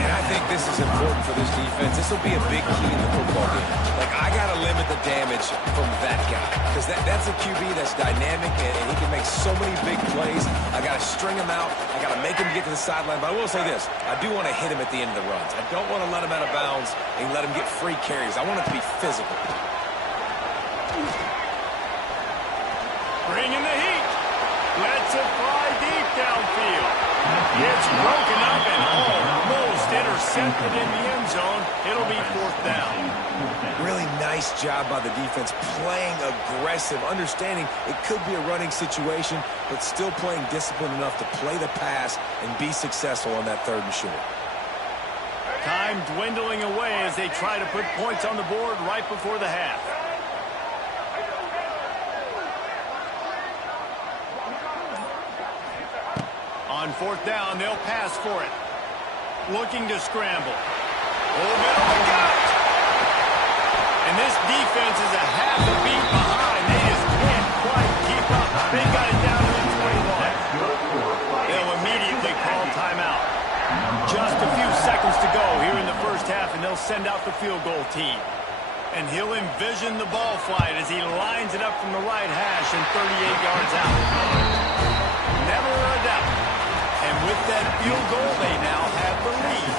And I think this is important for this defense. This will be a big key in the football game. Like, I got to limit the damage from that guy. Because that's a QB that's dynamic, and he can make so many big plays. I got to string him out. I got to make him get to the sideline. But I will say this. I do want to hit him at the end of the runs. I don't want to let him out of bounds and let him get free carries. I want it to be physical. Bringing the heat. Lets it fly deep downfield. It's broken up and almost intercepted. intercepted in the end zone. It'll be 4th down. Really nice job by the defense, playing aggressive, understanding it could be a running situation, but still playing disciplined enough to play the pass and be successful on that 3rd and short. Time dwindling away as they try to put points on the board right before the half. On 4th down, they'll pass for it. Looking to scramble. Oh, middle of the gut. And this defense is a half a beat behind. They just can't quite keep up. They got it down to the 21. They'll immediately call timeout. Just a few seconds to go here in the first half, and they'll send out the field goal team. And he'll envision the ball flight as he lines it up from the right hash and 38 yards out. Never a doubt. And with that field goal, they now have the lead.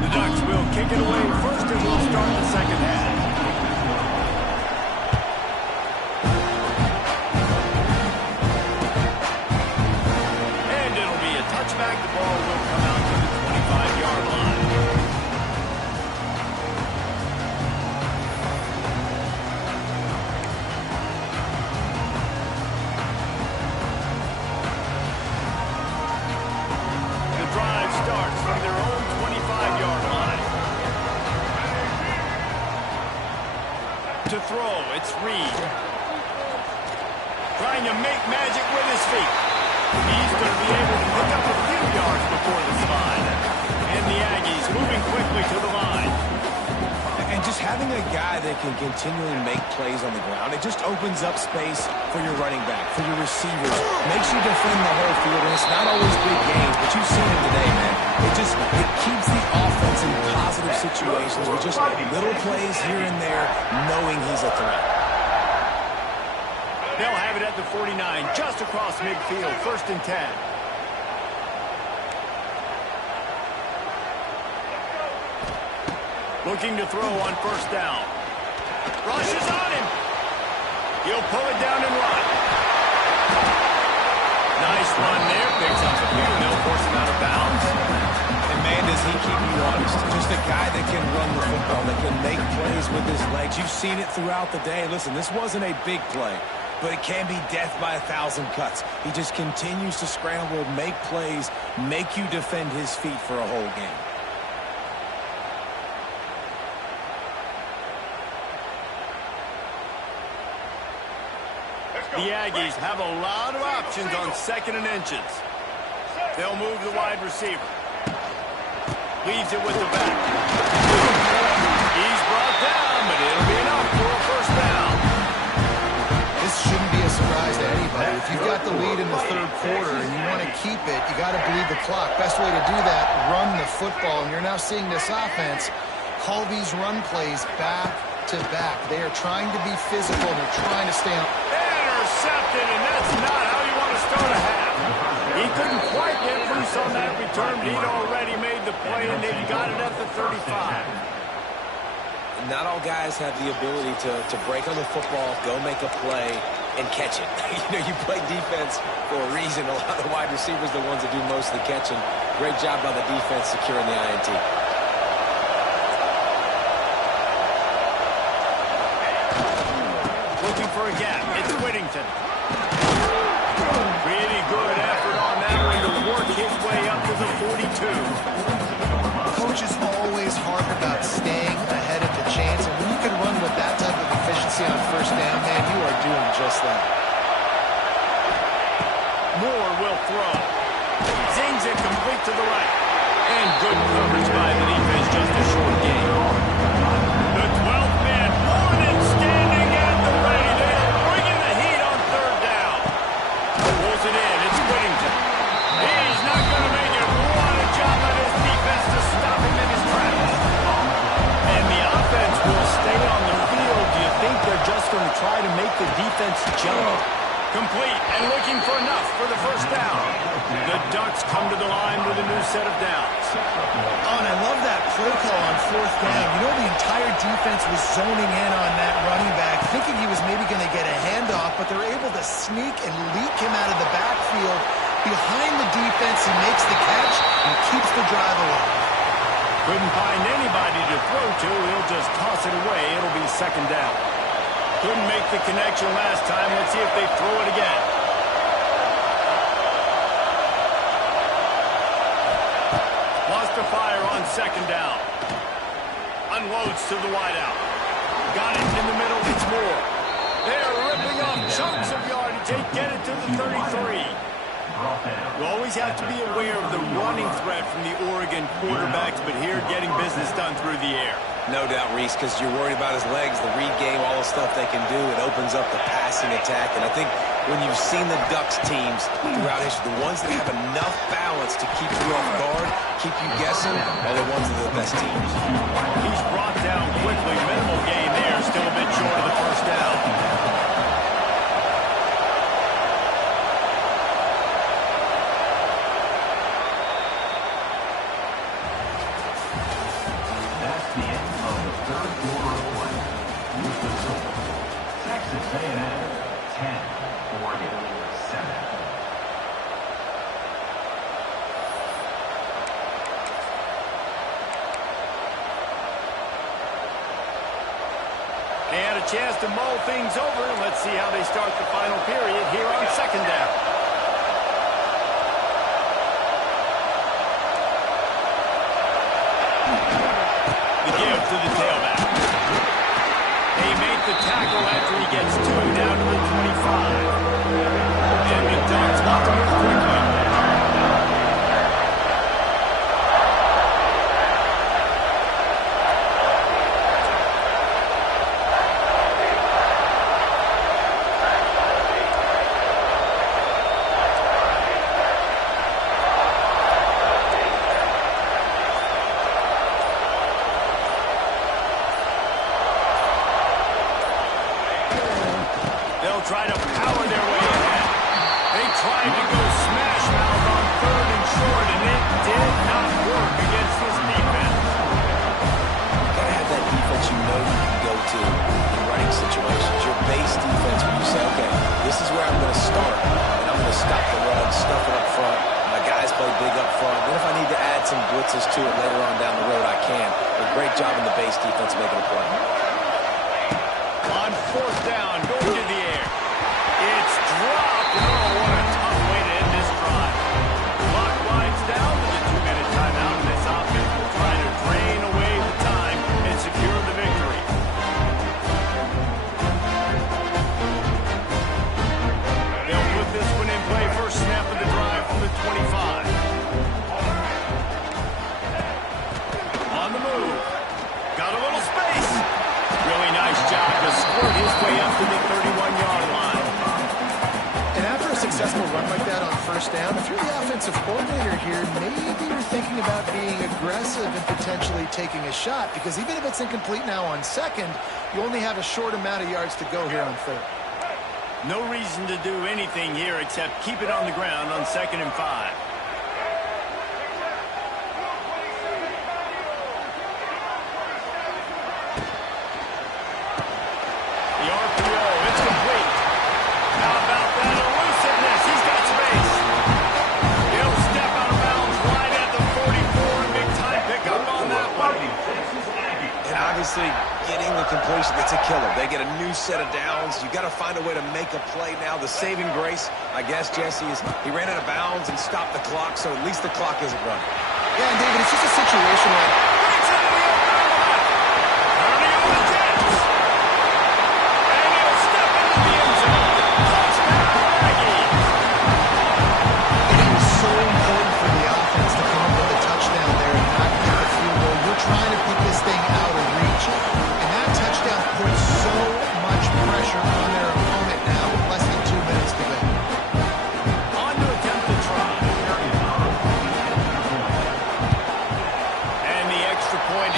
The Ducks will kick it away first, and we'll start the second half. The ball will come out to the 25-yard line. The drive starts from their own 25-yard line. To throw, it's Reed. Trying to make magic with his feet. He's going to be able to pick up a few yards before the slide. And the Aggies moving quickly to the line. And just having a guy that can continually make plays on the ground, it just opens up space for your running back, for your receivers, makes you defend the whole field, and it's not always big games, but you've seen it today, man. It keeps the offense in positive situations with just little plays here and there, knowing he's a threat. They'll have it at the 49, just across midfield, 1st and 10. Looking to throw on 1st down. Rush is on him. He'll pull it down and run. Nice run there. Picks up a few, and they'll force him out of bounds. And man, does he keep you honest. Just a guy that can run the football, that can make plays with his legs. You've seen it throughout the day. Listen, this wasn't a big play, but it can be death by 1,000 cuts. He just continues to scramble, make plays, make you defend his feet for a whole game. The Aggies have a lot of options on 2nd and inches. They'll move the wide receiver. Leaves it with the back. He's brought down, but it'll be enough for a 1st down. This shouldn't be a surprise to anybody. If you've got the lead in the 3rd quarter and you want to keep it, you got to bleed the clock. Best way to do that, run the football. And you're now seeing this offense call these run plays back to back. They are trying to be physical. They're trying to stay on. Intercepted, and that's not how you want to start a half. He couldn't quite get loose on that return, but he'd already made the play, and they've got it at the 35. Not all guys have the ability to break on the football, go make a play, and catch it. You play defense for a reason. A lot of the wide receivers are the ones that do most of the catching. Great job by the defense securing the INT. Looking for a gap. It's Whittington. Really good effort on that one to work his way up to the 42. Coaches always harp about staying ahead of the chains, and when you can run with that type of efficiency on 1st down, man, you are doing just that. Moore will throw. Zings it complete to the right. And good coverage by the defense, just a short game. The 12th man, more than standing at the ready. They are bringing the heat on 3rd down. Pulls it in. It's Whittington. He's not going to make it. What a job by this defense to stop him in his tracks. And the offense will stay on the field. Do you think they're just going to try to make the defense jump? Complete and looking for enough for the first down. The Ducks come to the line with a new set of downs. Oh, and I love that play call on fourth down. You know, the entire defense was zoning in on that running back, thinking he was maybe going to get a handoff, but they're able to sneak and leak him out of the backfield. Behind the defense, he makes the catch and keeps the drive alive. Couldn't find anybody to throw to. He'll just toss it away. It'll be second down. Couldn't make the connection last time. Let's see if they throw it again. Lost a fire on second down. Unloads to the wideout. Got it in the middle. It's Moore. They're ripping off chunks of yardage. They get it to the 33. You always have to be aware of the running threat from the Oregon quarterbacks, but here getting business done through the air. No doubt, Reese, because you're worried about his legs, the read game, all the stuff they can do. It opens up the passing attack. And I think when you've seen the Ducks teams throughout history, the ones that have enough balance to keep you off guard, keep you guessing, are the ones that are the best teams. He's brought down quickly. Minimal gain there. Still a bit short of the first down. They had a chance to mull things over. Let's see how they start the final period here on second down. The give to the tailback. They make the tackle after he gets two down to the 25. And the Ducks want to move quickly. Try to power their way ahead. They tried to go smash mouth on third and short, and it did not work against this defense. Gotta have that defense you know you can go to in running situations. Your base defense where you say, okay, this is where I'm going to start, and I'm going to stop the run, stuff it up front. My guys play big up front. Then if I need to add some blitzes to it later on down the road, I can. A great job in the base defense making a play. On fourth down, going to the air. It's dropped. Oh, what a tough way to end this drive. Clock winds down to the 2-minute timeout, and this offense will try to drain away the time and secure the victory. They'll put this one in play. First snap of the drive from the 25. On the move. Got a little space. Really nice job to squirt his way up to the 31-yard line. And after a successful run like that on first down, if you're the offensive coordinator here, maybe you're thinking about being aggressive and potentially taking a shot, because even if it's incomplete now on second, you only have a short amount of yards to go here on third. No reason to do anything here except keep it on the ground on 2nd and 5. The RPO, it's complete. How about that elusiveness? He's got space. He'll step out of bounds right at the 44. Big time pickup on that one. And obviously, getting the completion, it's a killer. They get a new set of downs. You got to find a way to make a play now. The saving grace, I guess, Jesse, is he ran out of bounds and stopped the clock, so at least the clock isn't running. Yeah, and David, it's just a situation where Breaks into the open line. Turning on the jets. And he'll step into the end zone. Touchdown, Aggies. it is so important for the offense to come up with a touchdown there and not get the field goal. You're trying to put this thing out of reach. And that touchdown puts so much pressure on their opponent now with less than 2 minutes to go. On to attempt the try. And the extra point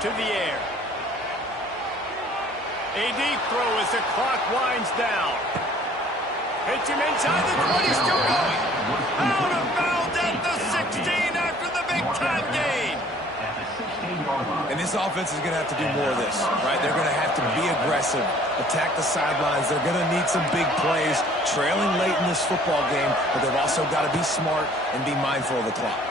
to the air. A deep throw as the clock winds down. Hits him inside the 20, still going. Out of bounds at the 16 after the big-time gain. And this offense is going to have to do more of this, right? They're going to have to be aggressive, attack the sidelines. They're going to need some big plays, trailing late in this football game, but they've also got to be smart and be mindful of the clock.